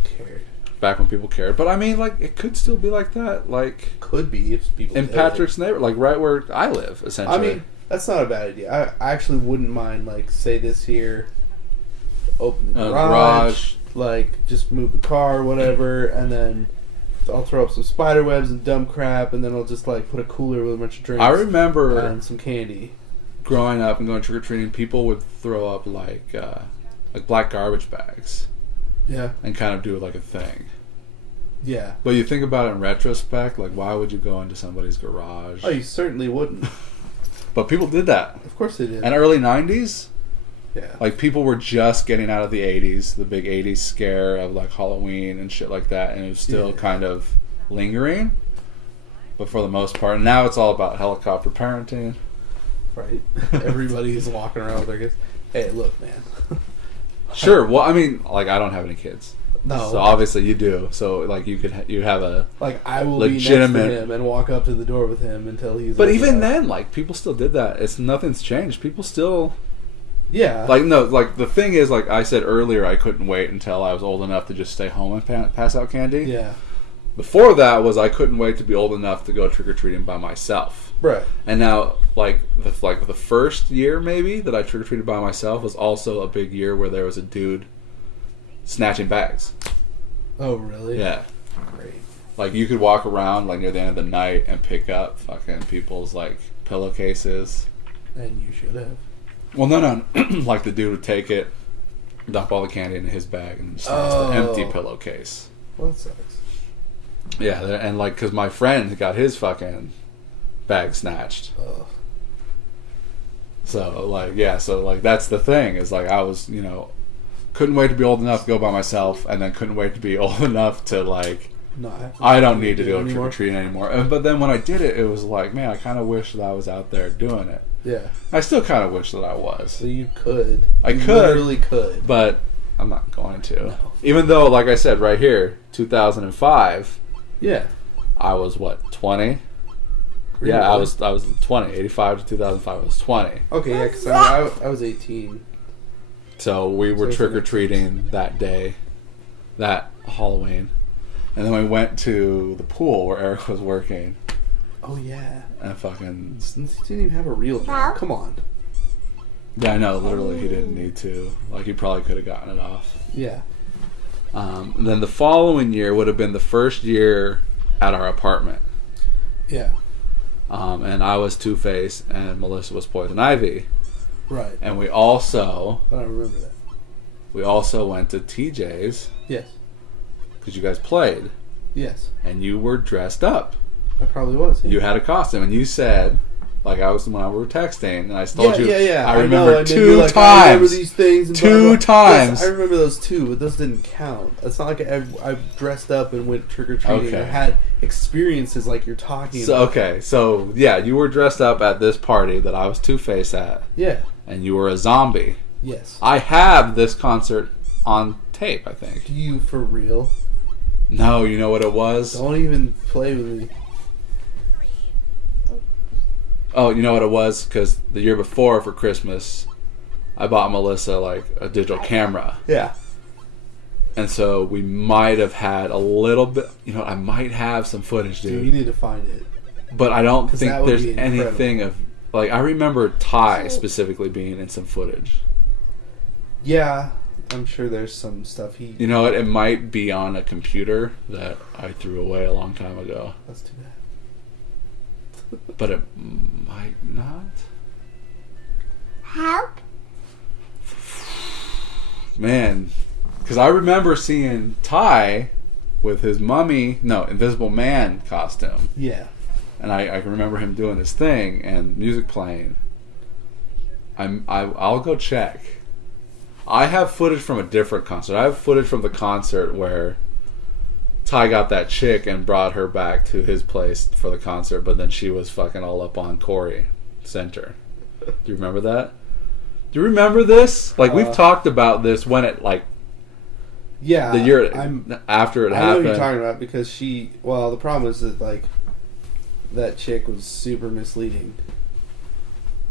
cared. But I mean, like, it could still be like that. Like, could be if people in Patrick's neighborhood, like right where I live, essentially. I mean, that's not a bad idea. I actually wouldn't mind, like, say this here, open the garage, like, just move the car or whatever, and then I'll throw up some spider webs and dumb crap, and then I'll just, like, put a cooler with a bunch of drinks. I remember and some candy. Growing up and going trick-or-treating, people would throw up, like black garbage bags. Yeah. And kind of do it like a thing. Yeah. But you think about it in retrospect, like, why would you go into somebody's garage? Oh, you certainly wouldn't. But people did that. Of course they did. And early 90s? Yeah. Like, people were just getting out of the 80s, the big 80s scare of, like, Halloween and shit like that, and it was still kind of lingering. But for the most part, and now it's all about helicopter parenting. Right. Everybody's walking around with their kids. Hey, look, man. Sure. Well, I mean, like, I don't have any kids. No. So obviously you do. So like you have a I will legitimate be next to him and walk up to the door with him until he's. But even then, like people still did that. Nothing's changed. People still. Yeah. Like no, like the thing is, like I said earlier, I couldn't wait until I was old enough to just stay home and pass out candy. Yeah. Before that was I couldn't wait to be old enough to go trick-or-treating by myself. Right. And now, the first year maybe that I trick-or-treated by myself was also a big year where there was a dude snatching bags. Oh, really? Yeah. Great. Like, you could walk around, like, near the end of the night and pick up fucking people's, like, pillowcases. And you should have. Well, no. Like, the dude would take it, dump all the candy in his bag, and snatch the empty pillowcase. Well, that sucks. Yeah, and, like, because my friend got his fucking bag snatched. Oh. So, like, yeah, that's the thing, is, like, I was, couldn't wait to be old enough to go by myself, and then couldn't wait to be old enough to, like, I don't need to go trick-or-treating anymore. But then when I did it, it was like, man, I kind of wish that I was out there doing it. Yeah. I still kind of wish that I was. So you could. You literally could. But I'm not going to. No. Even though, like I said, right here, 2005. Yeah. I was, 20? Yeah, I was 20. 85 to 2005, I was 20. Okay, yeah, because I was 18. So we were trick-or-treating that day, that Halloween. And then we went to the pool where Eric was working. Oh, yeah. And fucking... He didn't even have a real job. Come on. Yeah, I know. Literally, he didn't need to. Like, he probably could have gotten it off. Yeah. And then the following year would have been the first year at our apartment. Yeah. And I was Two-Face and Melissa was Poison Ivy. Right. And we also... I don't remember that. We also went to TJ's. Yes. Because you guys played. Yes. And you were dressed up. I probably was. Yeah. You had a costume, and you said, like I was when we were texting, and I told you. Yeah. I remember know, two times. I remember these things. And two times. Yes, I remember those two, but those didn't count. It's not like I dressed up and went trick or treating. Okay. I had experiences like you're talking. So about. okay, so yeah, you were dressed up at this party that I was Two-Face at. Yeah. And you were a zombie. Yes. I have this concert on tape, I think. Do you for real? No, you know what it was? Don't even play with me. Oh, you know what it was? Because the year before for Christmas, I bought Melissa like a digital camera. Yeah. And so we might have had a little bit. I might have some footage, dude. You need to find it. But I don't think there's anything of like. I remember Ty specifically being in some footage. Yeah, I'm sure there's some stuff he. You know what? It might be on a computer that I threw away a long time ago. That's too bad. But it might not. Help? Man, because I remember seeing Ty with his Invisible Man costume. Yeah. And I remember him doing his thing and music playing. I'll go check. I have footage from a different concert. I have footage from the concert where Ty got that chick and brought her back to his place for the concert, but then she was fucking all up on Corey Center. Do you remember that? Do you remember this? Like, we've talked about this when it, like... Yeah. The year after it happened. I know what you're talking about because the problem is that, like, that chick was super misleading.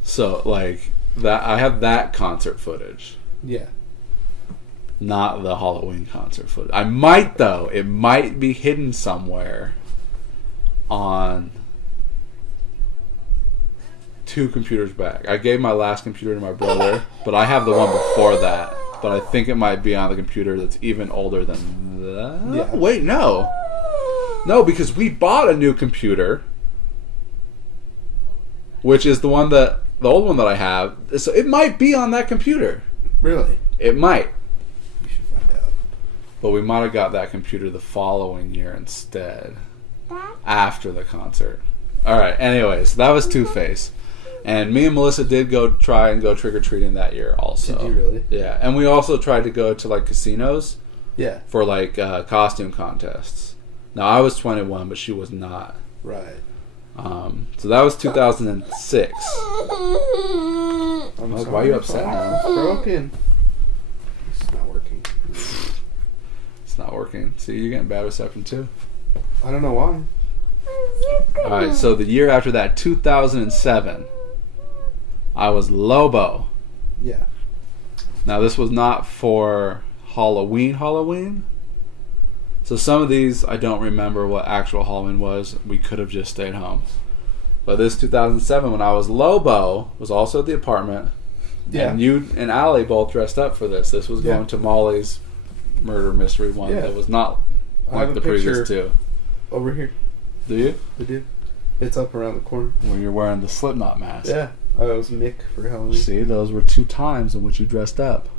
So, like, I have that concert footage. Yeah. Not the Halloween concert footage. I might, though. It might be hidden somewhere on 2 computers back. I gave my last computer to my brother, but I have the one before that. But I think it might be on the computer that's even older than that. Yeah. Wait, no. No, because we bought a new computer, which is the old one that I have. So it might be on that computer. Really? It might. You should find out. But we might have got that computer the following year instead. After the concert. Alright, anyways, that was Two-Face. And me and Melissa did try and go trick-or-treating that year also. Did you really? Yeah. And we also tried to go to, like, casinos. Yeah. For, like, costume contests. Now, I was 21, but she was not. Right. So that was 2006. Why are you upset, man? It's broken. It's not working. It's not working. See, you're getting bad reception, too. I don't know why. Alright, so the year after that, 2007, I was Lobo. Yeah. Now this was not for Halloween. So So some of these, I don't remember what actual Halloween was. We could have just stayed home. But this 2007, when I was Lobo, was also at the apartment. Yeah. And you and Allie both dressed up for this. This was going to Molly's murder mystery one that was not like the previous two. Over here. Do you? I do. It's up around the corner. When you're wearing the Slipknot mask. Yeah. I was Mick for Halloween. See, those were 2 times in which you dressed up.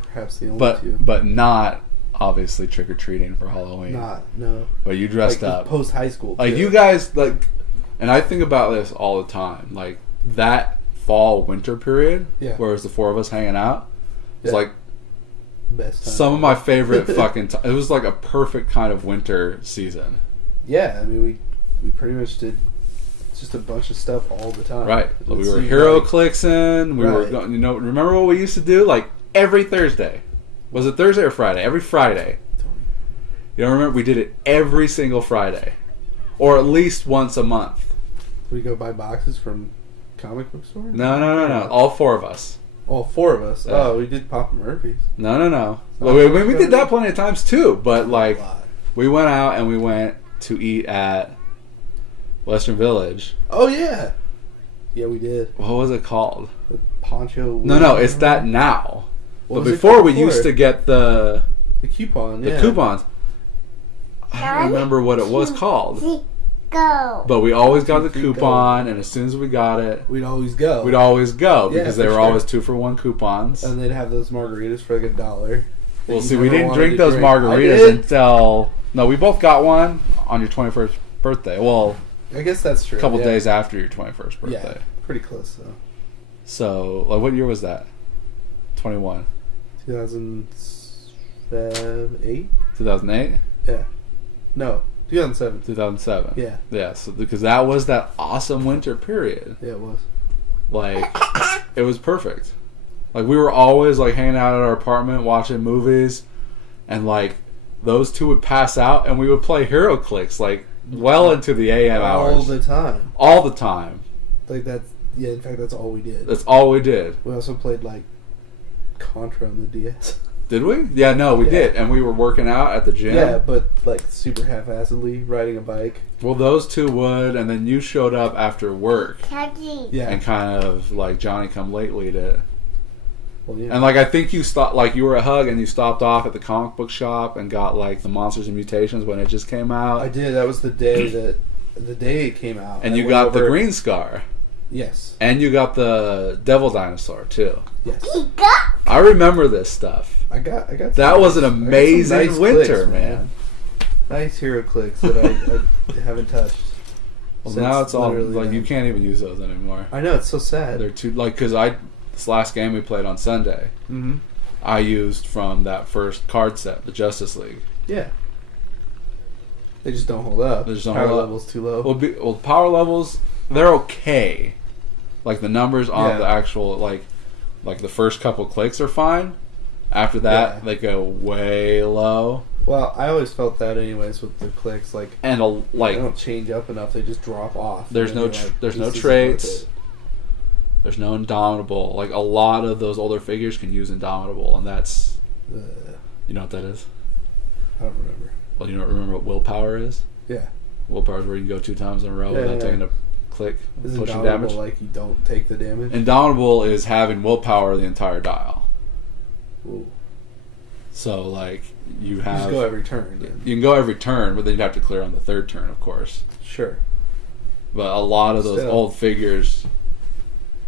Perhaps the only 2. But not obviously trick-or-treating for Halloween. No. But you dressed up. Post-high school. Like, you guys, like... And I think about this all the time. Like, that fall-winter period, where it was the 4 of us hanging out, was like... Best time. Some of my favorite fucking... It was like a perfect kind of winter season. Yeah, I mean, we pretty much did just a bunch of stuff all the time. Right. We were hero clicksing. We were going, remember what we used to do? Like, every Thursday. Was it Thursday or Friday? Every Friday. You don't remember? We did it every single Friday. Or at least once a month. We go buy boxes from comic book stores? No. All 4 of us. All 4 of us? Yeah. Oh, we did Papa Murphy's. No. Well, we did that plenty of times too. But, like, we went out and we went to eat at Western Village. Oh, yeah. Yeah, we did. What was it called? The Poncho... No, it's that now. But before we used to get the coupon, the coupons. I don't remember what it was called. But we always got the coupon, and as soon as we got it, we'd always go. Because they were always 2 for $1 coupons. And they'd have those margaritas for like $1. Well, see, we didn't drink those margaritas until... No, we both got one on your 21st birthday. Well, I guess that's true. A couple days after your 21st birthday. Yeah, pretty close, though. So, like, what year was that? 21. 2008? 2008? Yeah. No, 2007. 2007. Yeah. Yeah, so because that was that awesome winter period. Yeah, it was. Like, it was perfect. Like, we were always, like, hanging out at our apartment, watching movies, and, like, those 2 would pass out, and we would play Hero Clicks, like, well into the AM hours. All the time. Like, that's... Yeah, in fact, that's all we did. That's all we did. We also played, like, Contra on the DS. Did we? Yeah, no, we did. And we were working out at the gym. Yeah, but, like, super half-assedly, riding a bike. Well, those 2 would, and then you showed up after work. Yeah. And kind of, like, Johnny-come-lately'd it. Well, yeah. And, like, I think you stopped, like, you were a hug, and you stopped off at the comic book shop and got, like, the Monsters and Mutations when it just came out. I did. That was the day it came out. And you got the Green Scar. Yes. And you got the Devil Dinosaur, too. Yes. I remember this stuff. I got that was an amazing winter, clicks, man. Nice hero clicks that I haven't touched. Well, now it's all like you can't even use those anymore. I know, it's so sad. They're too because this last game we played on Sunday, I used from that first card set, the Justice League. Yeah. They just don't hold up. Power levels too low. Well, power levels they're okay. Like the numbers on the actual like the first couple clicks are fine. After that, they go way low. Well, I always felt that anyways with the clicks, like and they don't change up enough; they just drop off. There's no traits. There's no Indomitable. Like a lot of those older figures can use Indomitable, and that's you know what that is? I don't remember. Well, you don't remember what willpower is? Yeah. Willpower is where you can go 2 times in a row without taking a click, pushing damage. Like you don't take the damage. Indomitable is having willpower the entire dial. Ooh. So like you just go every turn. Then. You can go every turn, but then you'd have to clear on the 3rd turn, of course. Sure. But a lot of those old figures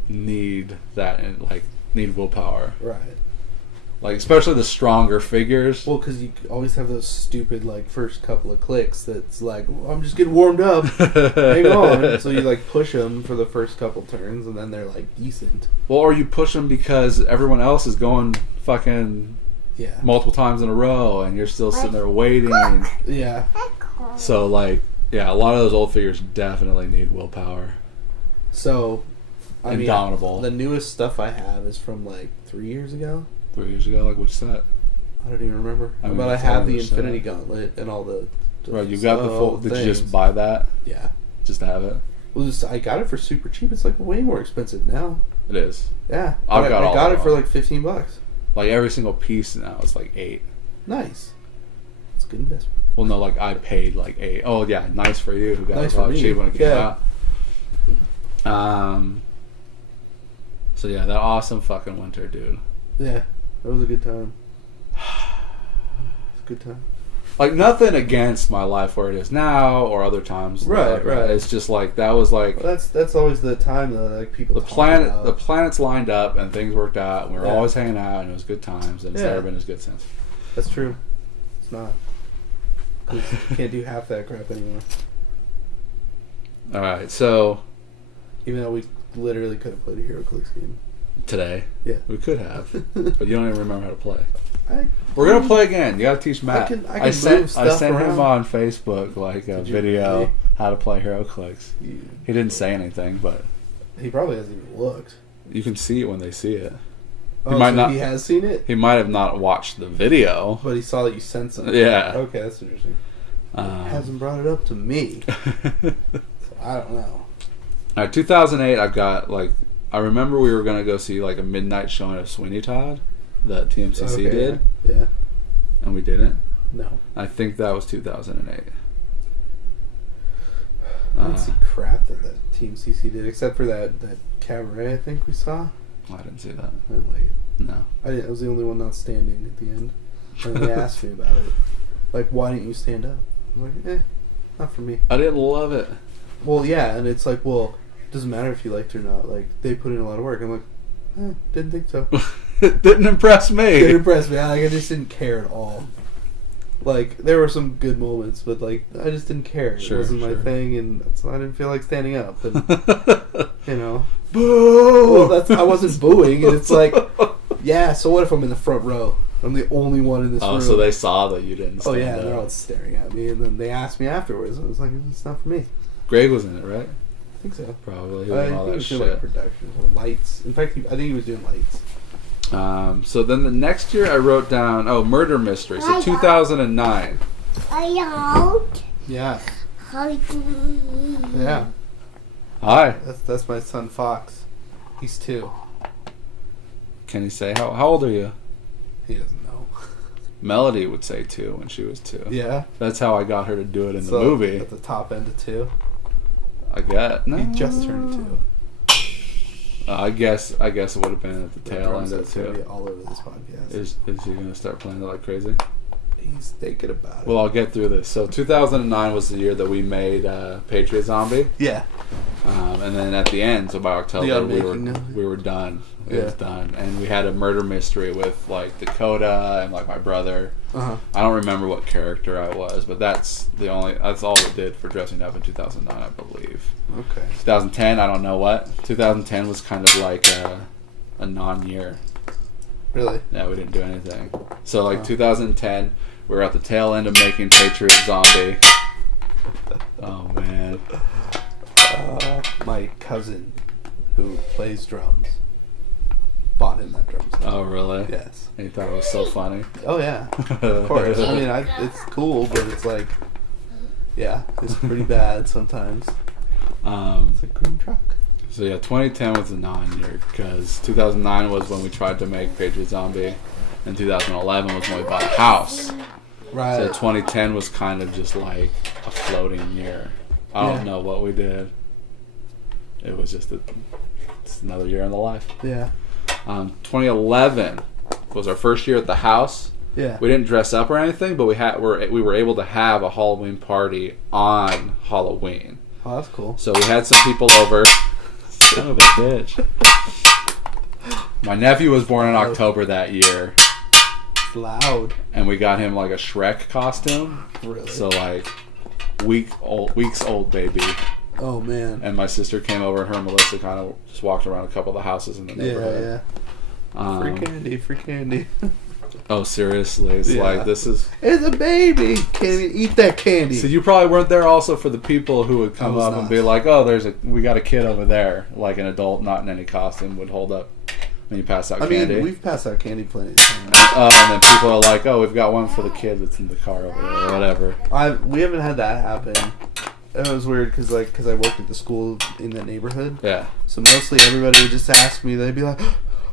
need that and need willpower. Right. Like especially the stronger figures. Well, because you always have those stupid first couple of clicks that's like, well, I'm just getting warmed up. Hang on. So you push them for the first couple turns, and then they're decent. Well, or you push them because everyone else is going fucking multiple times in a row, and you're still sitting there waiting. Yeah. So a lot of those old figures definitely need willpower. So, Indomitable. The newest stuff I have is from 3 years ago. 3 years ago, which set? I don't even remember. But I have the Infinity Gauntlet and all the right, you got the full. Did you just buy that? Yeah. Just to have it? Well, I got it for super cheap. It's way more expensive now. It is. Yeah. I got it for $15. Every single piece now is $8. Nice. It's a good investment. Well, no, like I paid like oh yeah, nice for you who got nice it for cheap when it came out. So yeah, that awesome fucking winter, dude. Yeah, that was a good time. It's a good time. Like nothing against my life where it is now or other times. Right. It's just like that was like. Well, that's always the time though. Like people. The planets lined up and things worked out. And we were always hanging out and it was good times and it's never been as good since. That's true. It's not. 'Cause you can't do half that crap anymore. All right, so. Even though we literally could have played a HeroClix game Today? Yeah. We could have. But you don't even remember how to play. We're going to play again. You got to teach Matt. I sent him on Facebook like a video how to play HeroClix. He didn't say anything, but... He probably hasn't even looked. You can see it when they see it. He has seen it? He might have not watched the video. But he saw that you sent something. Yeah. Okay, that's interesting. He hasn't brought it up to me. So I don't know. All right, 2008, I've got, like... I remember we were going to go see, like, a midnight showing of Sweeney Todd that TMCC did. Yeah. And we didn't. No. I think that was 2008. I didn't see crap that TMCC did, except for that cabaret I think we saw. I didn't see that. I didn't like it. No. I was the only one not standing at the end. And they asked me about it. Like, why didn't you stand up? I'm like, not for me. I didn't love it. Well, yeah, and it's like, well, it doesn't matter if you liked it or not. Like, they put in a lot of work. I'm like, didn't think so. It didn't impress me. It didn't impress me. Like, I just didn't care at all. Like, there were some good moments, but, like, I just didn't care. It wasn't my thing, and so I didn't feel like standing up. And, you know. Boo! Well, I wasn't booing, and it's like, yeah, so what if I'm in the front row? I'm the only one in this room. Oh, so they saw that you didn't stand up. Oh, yeah, they're all staring at me, and then they asked me afterwards, and I was like, it's not for me. Greg was in it, right? I think so. Probably. He was doing, like, production, lights. In fact, I think he was doing lights. So then the next year I wrote down, Murder Mystery, so 2009. Yeah. Yeah. Hi. That's my son Fox. He's 2. Can you say, how old are you? He doesn't know. Melody would say 2 when she was 2. Yeah. That's how I got her to do it in the movie. At the top end of 2? I guess. No. He just turned 2. I guess it would have been at the tail end of 2. Be all over this podcast. Is he going to start playing it like crazy? He's thinking about it. Well, I'll get through this. So 2009 was the year that we made Patriot Zombie. Yeah. And then at the end, so by October, we were done. It was done. And we had a murder mystery with, like, Dakota and, like, my brother. Uh-huh. I don't remember what character I was, but that's all we did for dressing up in 2009, I believe. Okay. 2010, I don't know what. 2010 was kind of like a non-year. Really? Yeah, we didn't do anything. So, like, 2010, we were at the tail end of making Patriot Zombie. Oh, man. My cousin, who plays drums, bought him that drum set. Oh, really? Yes. And he thought it was so funny? Oh, yeah. Of course. I mean, it's cool, but it's like, yeah, it's pretty bad sometimes. It's a green truck. So, yeah, 2010 was a non-year, because 2009 was when we tried to make Patriot Zombie, and 2011 was when we bought a house. Right. So 2010 was kind of just like a floating year. I don't know what we did. It was just it's another year in the life. Yeah. 2011 was our first year at the house. Yeah. We didn't dress up or anything, but we were able to have a Halloween party on Halloween. Oh, that's cool. So we had some people over. Son of a bitch. My nephew was born in October that year. It's loud. And we got him like a Shrek costume. Really? So like weeks old baby. Oh man. And my sister came over and her and Melissa kind of just walked around a couple of the houses in the neighborhood. Yeah. Free candy. Oh, seriously? It's like, this is... It's a baby! Can't eat that candy. So you probably weren't there also for the people who would come up and be like, oh, we got a kid over there. Like an adult, not in any costume, would hold up when you pass out candy. I mean, we've passed out candy plenty of times. And then people are like, oh, we've got one for the kid that's in the car over there, or whatever. We haven't had that happen. It was weird because I worked at the school in the neighborhood. Yeah. So mostly everybody would just ask me. They'd be like,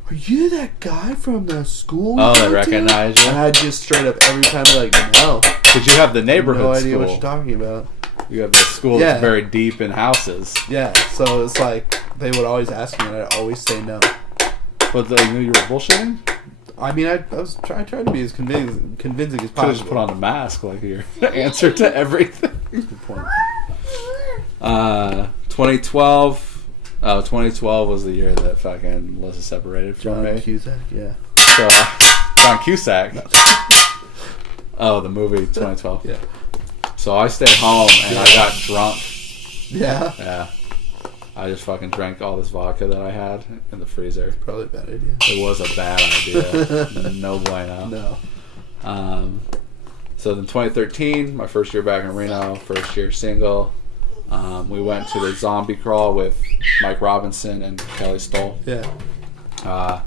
"Are you that guy from the school?" Oh, they recognize you? And I just straight up every time be like, "No." Because you have the neighborhood school. No idea what you're talking about. You have the school that's very deep in houses. Yeah, so it's like, they would always ask me, and I'd always say no. But they knew you were bullshitting? I mean, I tried to be as convincing as possible. Could have just put on a mask like your answer to everything. Good point. 2012. 2012 was the year that fucking Melissa separated from me. John Cusack, yeah. So, John Cusack. Oh, the movie 2012. Yeah. So I stayed home and I got drunk. Yeah. Yeah. I just fucking drank all this vodka that I had in the freezer. Probably a bad idea. It was a bad idea. No bueno. No. So then 2013, my first year back in Reno, first year single. We went to the zombie crawl with Mike Robinson and Kelly Stoll. Yeah. I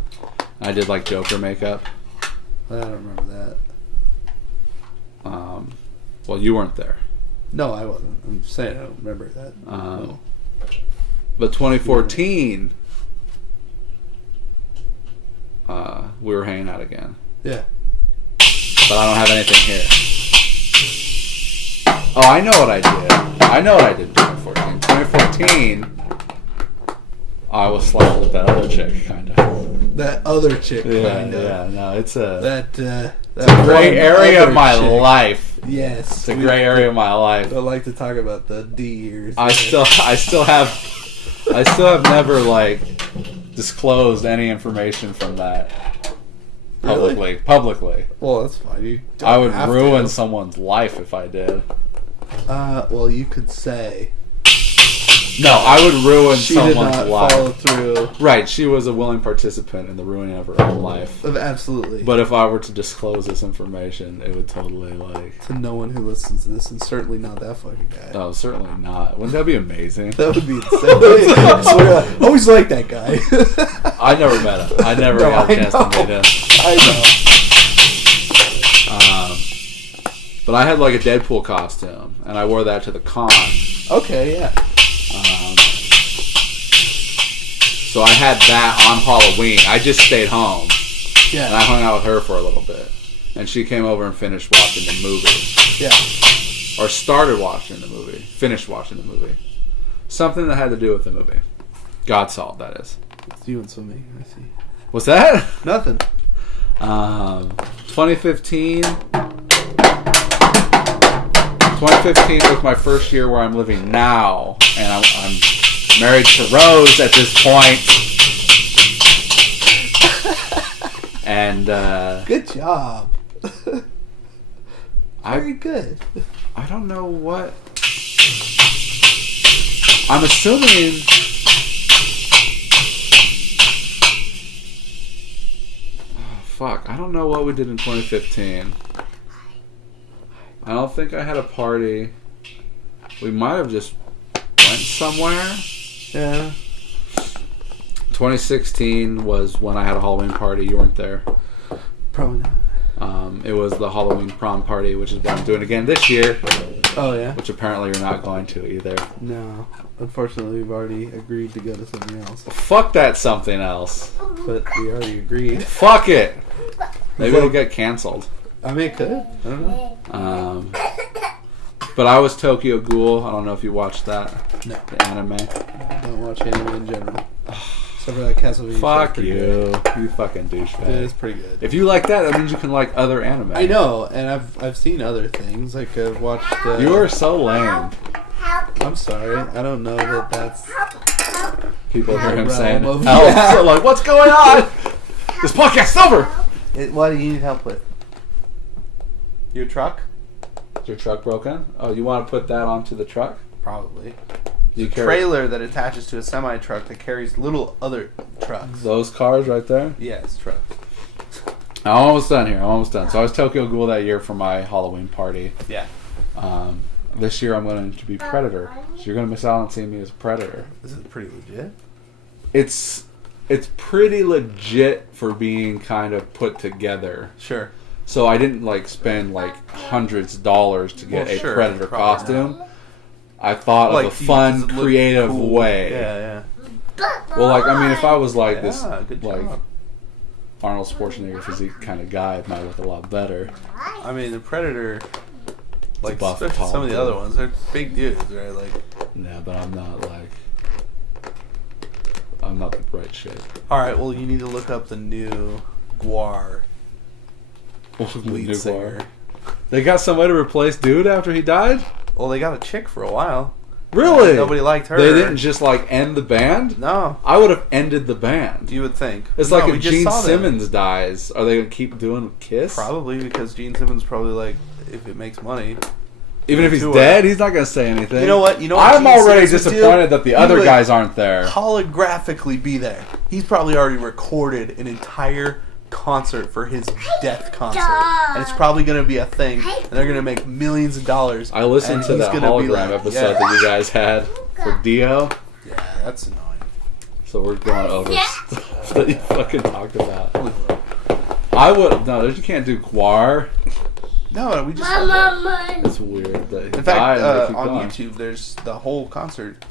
did like Joker makeup. I don't remember that. Well, you weren't there. No, I wasn't. I'm just saying I don't remember that. No. But 2014, we were hanging out again. Yeah. But I don't have anything here. Oh, I know what I did. I know what I did in 2014. 2014, I was slept with that other chick, kind of. That other chick, kind of. Yeah, no, it's a... That it's a gray area of my life. Yes. It's a gray area of my life. I like to talk about the D years. I still have never, like, disclosed any information from that publicly. Really? Publicly. Well, that's fine. I would ruin someone's life if I did. Well, you could say. No, I would ruin someone's life. She did not follow through. Right, she was a willing participant in the ruining of her own life. Absolutely. But if I were to disclose this information, it would totally, like... To no one who listens to this, and certainly not that fucking guy. Oh, certainly not. Wouldn't that be amazing? That would be insane. I always liked that guy. I never met him. I never got a chance to meet him. I know. But I had, like, a Deadpool costume, and I wore that to the con. Okay, yeah. So I had that on Halloween. I just stayed home. Yeah. And I hung out with her for a little bit. And she came over and finished watching the movie. Yeah. Or started watching the movie. Finished watching the movie. Something that had to do with the movie. God Salt, that is. It's you and swimming, I see. What's that? Nothing. 2015... 2015 was my first year where I'm living now, and I'm married to Rose at this point. And good job. Very good. I don't know what. I'm assuming. Oh, fuck! I don't know what we did in 2015. I don't think I had a party. We might have just went somewhere. Yeah. 2016 was when I had a Halloween party. You weren't there. Probably not. It was the Halloween prom party, which is what I'm doing again this year. Oh, yeah? Which apparently you're not going to either. No. Unfortunately, we've already agreed to go to something else. Fuck that something else. But we already agreed. Fuck it! Maybe it'll get canceled. I mean, it could. I don't know. But I was Tokyo Ghoul. I don't know if you watched that. No. The anime. I don't watch anime in general. Except for that Castlevania. Fuck you. Good. You fucking douchebag. It is pretty good. If you like that means you can like other anime. I know, and I've seen other things. Like, I've watched... you are so lame. I'm sorry. I don't know that that's... People hear him saying, help. Yeah. So like, what's going on? This podcast's over! What do you need help with? Your truck? Is your truck broken? Oh, you want to put that onto the truck? Probably. You a trailer that attaches to a semi-truck that carries little other trucks. Those cars right there? Yes, trucks. I'm almost done here. I'm almost done. So I was Tokyo Ghoul that year for my Halloween party. Yeah. This year I'm going to be Predator. So you're going to miss out on seeing me as Predator. This is pretty legit. It's pretty legit for being kind of put together. Sure. So I didn't like spend like hundreds of dollars to get a Predator costume. Not. I thought of a fun, creative way. Yeah. Well, like, I mean, if I was like this, good like, job. Arnold Schwarzenegger physique kind of guy, it might look a lot better. I mean, the Predator, like buff, especially some of the other ones, they're big dudes, right? Like, yeah, but I'm not the right shape. All right, well, you need to look up the new Guar lead singer. They got somebody to replace dude after he died? Well, they got a chick for a while. Really? Nobody liked her. They didn't just end the band? No. I would have ended the band. You would think. It's like if Gene Simmons dies, are they going to keep doing Kiss? Probably, because Gene Simmons probably like, if it makes money. Even if he's dead, he's not going to say anything. You know what? I'm already disappointed that the other guys aren't there. Holographically be there. He's probably already recorded an entire concert for his death concert, and it's probably going to be a thing, and they're going to make millions of dollars. I listened to that hologram episode that you guys had for Dio. Yeah, that's annoying. So we're going over stuff that you fucking talked about. I would you can't do Guar. No, we just. It's weird that he in fact, died on YouTube, there's the whole concert.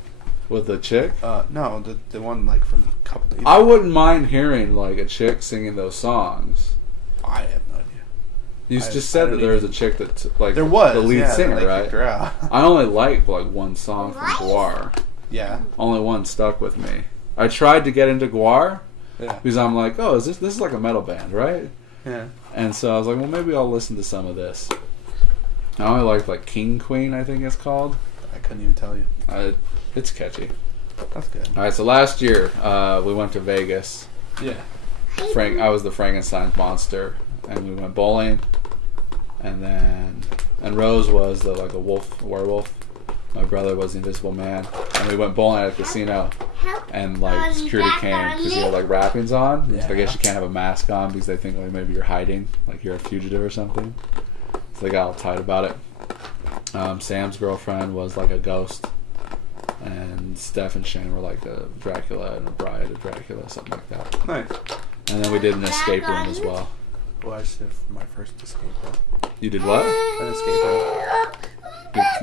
With the chick? No, the one like from a couple days ago. I wouldn't mind hearing like a chick singing those songs. I have no idea. You just said that there was a chick that there was the lead singer, they right? Kicked her out. I only like one song from Guar. Yeah. Only one stuck with me. I tried to get into Guar Yeah. because I'm like, oh, this is like a metal band, right? Yeah. And so I was like, well, maybe I'll listen to some of this. I only liked like King Queen, I think it's called. I couldn't even tell you. It's catchy. That's good. All right, so last year we went to Vegas. Yeah. I was the Frankenstein monster, and we went bowling, and Rose was a werewolf. My brother was the Invisible Man, and we went bowling at a casino, and like security came because you had like wrappings on. Yeah. So I guess you can't have a mask on because they think like maybe you're hiding, like you're a fugitive or something. So they got all tight about it. Sam's girlfriend was like a ghost. And Steph and Shane were like a Dracula and a bride of Dracula, something like that. Nice. And then we did an escape room as well. Well, I just did my first escape room. You did what? An escape room.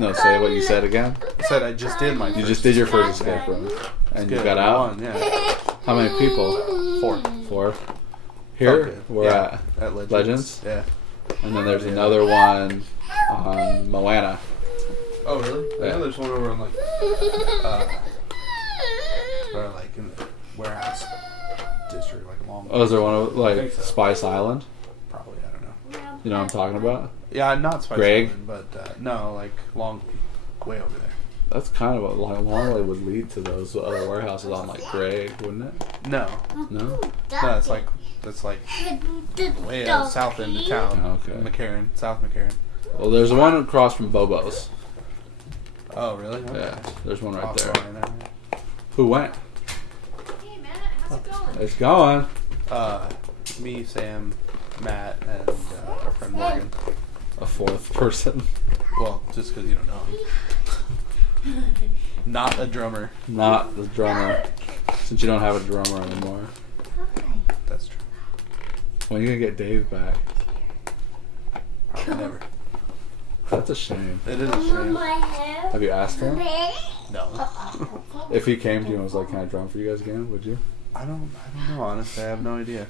No, say what you said again. I said I just did my. You just did your first escape room, and you got out. Yeah. How many people? 4. Here, we're at Legends. Yeah. And then there's another one on Moana. Oh really? Yeah. I know there's one over on like in the warehouse district, like Long. Oh, is there one over so. Spice Island? Probably, I don't know. You know what I'm talking about? Yeah, not Spice Greg? Island, but no, like Long, way over there. That's kind of what Longley would lead to those other warehouses on like Gray, wouldn't it? No, No. that's like way south end of town. Oh, okay. McCarran, South McCarran. Well, there's one across from Bobo's. Oh really? Okay. Yeah, there's one right Off there. the line there. Who went? Hey Matt, how's it going? It's going. Me, Sam, Matt, and our friend Morgan. A fourth person. Well, just because you don't know him. Not a drummer. Not the drummer. Since you don't have a drummer anymore. That's true. When are you gonna get Dave back? Probably never. That's a shame. It is a shame. Have you asked him? No. If he came to you and was like, "Can I drum for you guys again?" Would you? I don't know, honestly. I have no idea.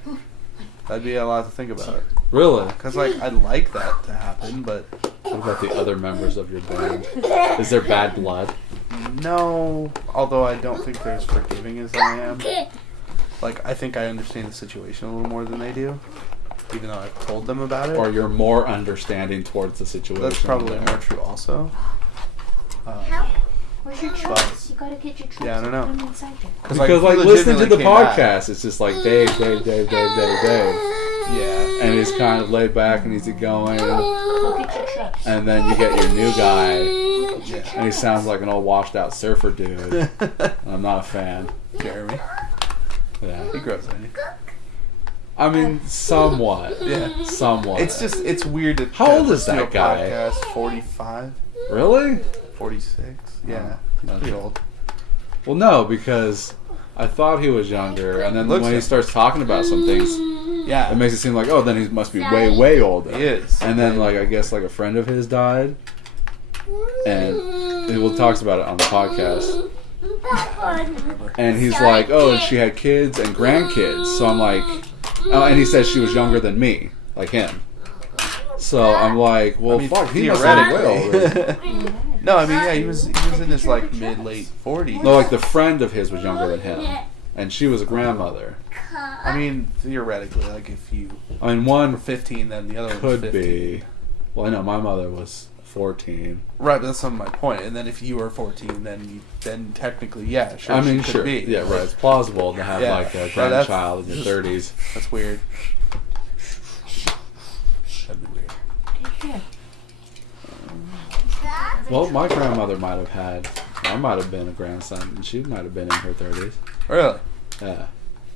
That'd be a lot to think about. Really? Because, like, I'd like that to happen, but... What about the other members of your band? Is there bad blood? No, although I don't think they're as forgiving as I am. Like, I think I understand the situation a little more than they do, even though I've told them about it. Or you're more understanding towards the situation? That's probably more true also. Where's your treats? You gotta get your treats. Yeah, I don't know. Put them inside you. Because like listening to the podcast, it's just like Dave. Yeah. And he's kind of laid back and easy going. Go get your treats. And then you get your new guy, Yeah. and he sounds like an old washed out surfer dude. And I'm not a fan. Jeremy. Yeah. He grows on you. I mean, somewhat. Yeah. Somewhat. It's weird to How old is do a that guy? Podcast, 45? Really? 46? Yeah. He's Okay. pretty old. Well, no, because I thought he was younger, and then Looks when he it. starts talking about some things, Yeah. it makes it seem like, oh, then he must be way, way older. He is. And then, like, I guess, like, a friend of his died, and he talks about it on the podcast, and he's like, oh, and she had kids and grandkids, so I'm like, And he says she was younger than me, like him. So I'm like, well, fuck, he must have way older. No, I mean, yeah, he was in his like late 40s. No, like the friend of his was younger than him, and she was a grandmother. I mean, theoretically, like if you, I mean, one were 15, then the other one could was 15. be. Well, I know my mother was 14. Right, but that's some of my point. And then if you were 14, then technically, yeah, sure. I mean, she sure, could be. yeah, right. It's plausible to have like a grandchild in your 30s. That's weird. That'd be weird. Yeah. Well, my grandmother might have had. I might have been a grandson, and she might have been in her 30s. Really? Yeah.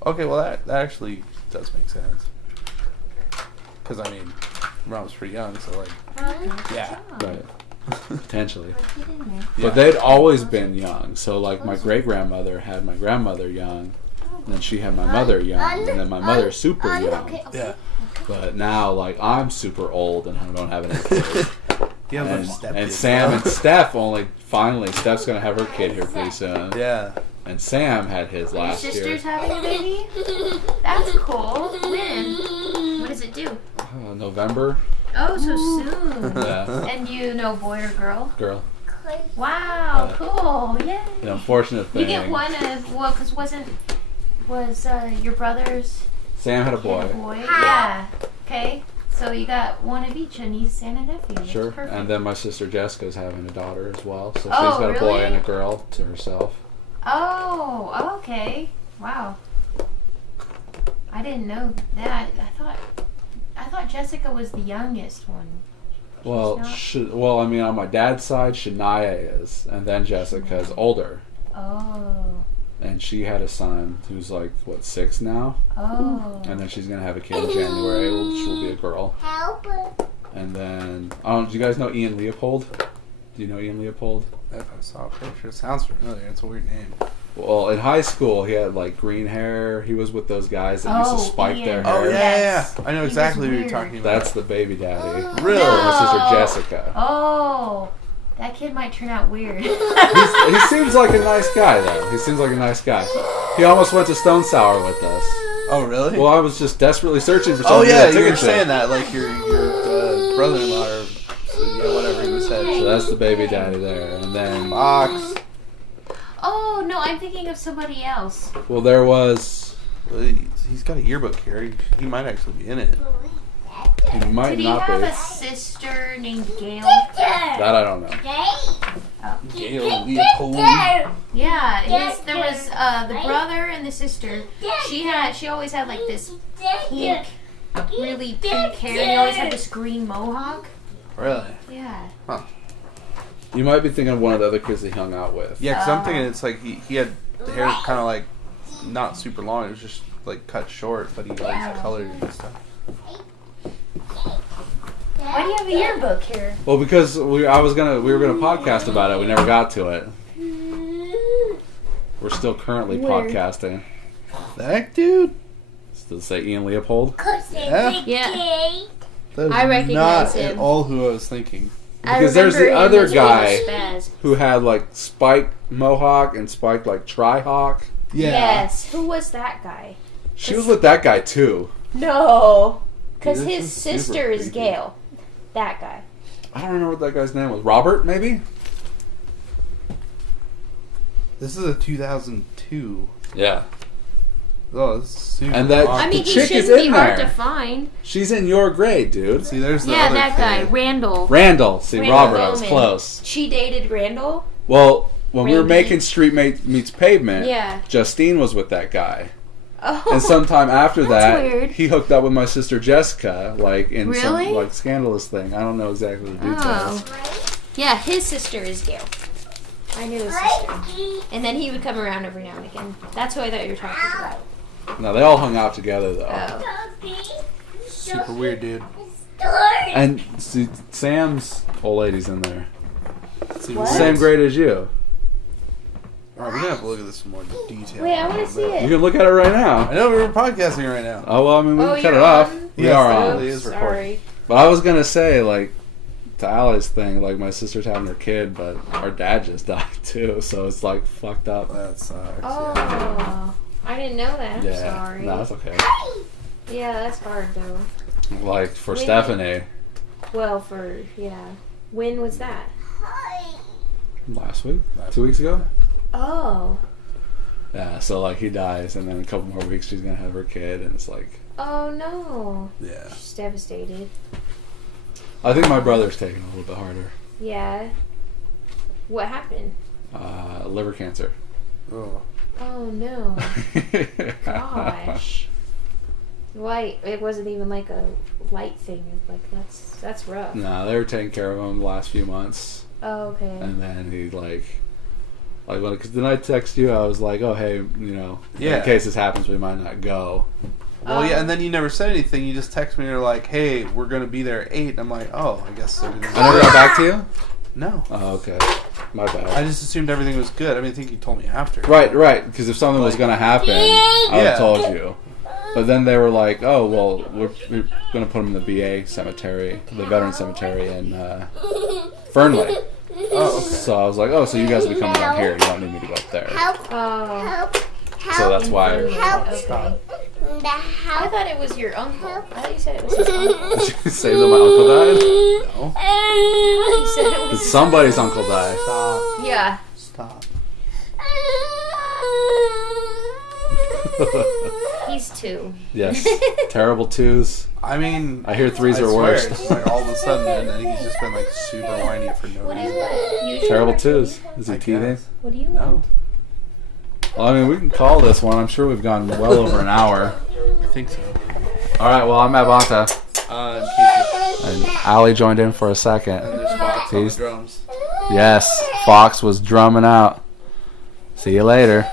Okay, well that actually does make sense. Because I mean, Ron was pretty young, so like, yeah, Right. Potentially. Yeah. But they'd always been young. So, like, my great-grandmother had my grandmother young, and then she had my mother young, and then my mother super young. yeah. But now, like, I'm super old and I don't have any kids. Yeah, And Sam and Steph Steph's going to have her kid here pretty soon. Yeah. And Sam had his Your last year. sister's having a baby? That's cool. When? What does it do? November. Oh, so soon. Yeah. And you know boy or girl? Girl. Wow, cool. Yay. The unfortunate thing. You get one of, well, because was your brother's Sam had a kid boy. a boy? Yeah. Okay. So you got one of each, a niece and a nephew. That's Sure. perfect. And then my sister Jessica's having a daughter as well. So she's Oh, got a boy really? and a girl to herself. Oh, okay. Wow. I didn't know that. I thought Jessica was the youngest one. Well, I mean, on my dad's side, Shania is, and then Jessica's older, Oh. and she had a son who's like 6 now, Oh. and then she's gonna have a kid in January, which will be a girl. And then, do you guys know Ian Leopold? Do you know Ian Leopold? If I saw a picture, it sounds familiar. It's a weird name. Well, in high school, he had like green hair. He was with those guys that used to spike Ian. their hair. Oh yeah, Yes. I know He was exactly what you're weird. talking about. That's the baby daddy. Really? My sister No. Jessica. Oh. That kid might turn out weird. He seems like a nice guy, though. He seems like a nice guy. He almost went to Stone Sour with us. Oh really? Well, I was just desperately searching for Oh something. yeah, to you were ticket to. saying that like your brother-in-law or yeah, whatever he was said. So that's the baby daddy there. And then, Fox. Oh, no, I'm thinking of somebody else. well, there was... Well, he's got a yearbook here. He might actually be in it. He might Did he not have be. a sister named Gail? That I don't know. Gail Leopold. Yeah, there was the brother and the sister. She always had like this pink, really pink hair. And he always had this green mohawk. Really? Yeah. You might be thinking of one of the other kids he hung out with. Yeah, because I'm thinking it's like he had the hair kind of like not super long. It was just like cut short, but he always colored it and stuff. Why do you have a yearbook here? Well, because we were gonna podcast about it. We never got to it. We're still currently podcasting. That dude? Does it say Ian Leopold? Yeah. Yeah. That is I recognize not him. at all who I was thinking. Because there's the remember him other as guy being Spaz. who had like spiked mohawk and spiked like tri-hawk. Yeah. Yes. Who was that guy? She was with that guy too. No. Because Dude, this his is super sister is creepy. Gail. That guy. I don't remember what that guy's name was. Robert, maybe? This is a 2002. Yeah. Oh, this is super And that- awesome. I mean, The he chick is shouldn't be in hard there. to find. She's in your grade, dude. See, there's the Yeah, other that guy, kid. Randall. Randall. See, Randall Robert, I was Bowman. close. She dated Randall? Well, when we were Randy. making Street Meets Pavement, Yeah. Justine was with that guy. Oh. And sometime after that, weird. he hooked up with my sister Jessica, like in some Really? like scandalous thing. I don't know exactly the details. Oh. Yeah, his sister is Gail. I knew his sister. And then he would come around every now and again. That's who I thought you were talking about. No, they all hung out together though. Oh. Super weird, dude. And see, Sam's old lady's in there. Super Same weird. grade as you. Alright, we're gonna have to look at this in more detail. Wait, I want to see You it. can look at it right I now. know we're podcasting right now. Oh well, I mean we Oh, can cut you're it off. on? We Yes, are it on. really is recording. Sorry. But I was gonna say, like, to Allie's thing, like my sister's having her kid, but our dad just died too, so it's like fucked up. That sucks. Oh. Yeah. I didn't know that. I'm Yeah, sorry. no, that's okay. Yeah, that's hard though. Like for Stephanie. Well, when was that? Last week? 2 weeks ago? Oh. Yeah, so like he dies, and then in a couple more weeks she's gonna have her kid, and it's like. Oh no. Yeah. She's devastated. I think my brother's taking a little bit harder. Yeah. What happened? Liver cancer. Oh. Oh no. Gosh. Why? It wasn't even like a light thing. Like that's rough. No, they were taking care of him the last few months. Oh, okay. And then he because then I text you, I was like, oh hey, in case this happens, we might not go. Well, yeah, and then you never said anything. You just text me and you're like, hey, we're gonna be there at 8. And I'm like, oh, I guess everything's. I never got back to you. No. Oh, okay. My bad. I just assumed everything was good. I think you told me after. Right. Because if something was gonna happen, I would have told you. But then they were like, oh, well, we're going to put him in the VA cemetery, the veteran cemetery in Fernley. Oh, okay. So I was like, oh, so you guys will be coming down here. You don't need me to go up there. So that's why. Okay. I thought it was your uncle. I thought you said it was his uncle. Did you say that my uncle died? No. You said it was Somebody's uncle died. Stop. Yeah. Stop. He's 2. Yes. Terrible 2s. I mean, I hear 3s I are swear, worse. it's like all of a sudden, and then he's just been like super whiny for no What reason. is it? Terrible 2s. Is he I teething? guess. What do you No. want? Well, I mean, we can call this one. I'm sure we've gone well over an hour. I think so. All right. Well, I'm at Bonta. And And Allie joined in for a second. there's Fox on the drums. Yes, Fox was drumming out. See you later.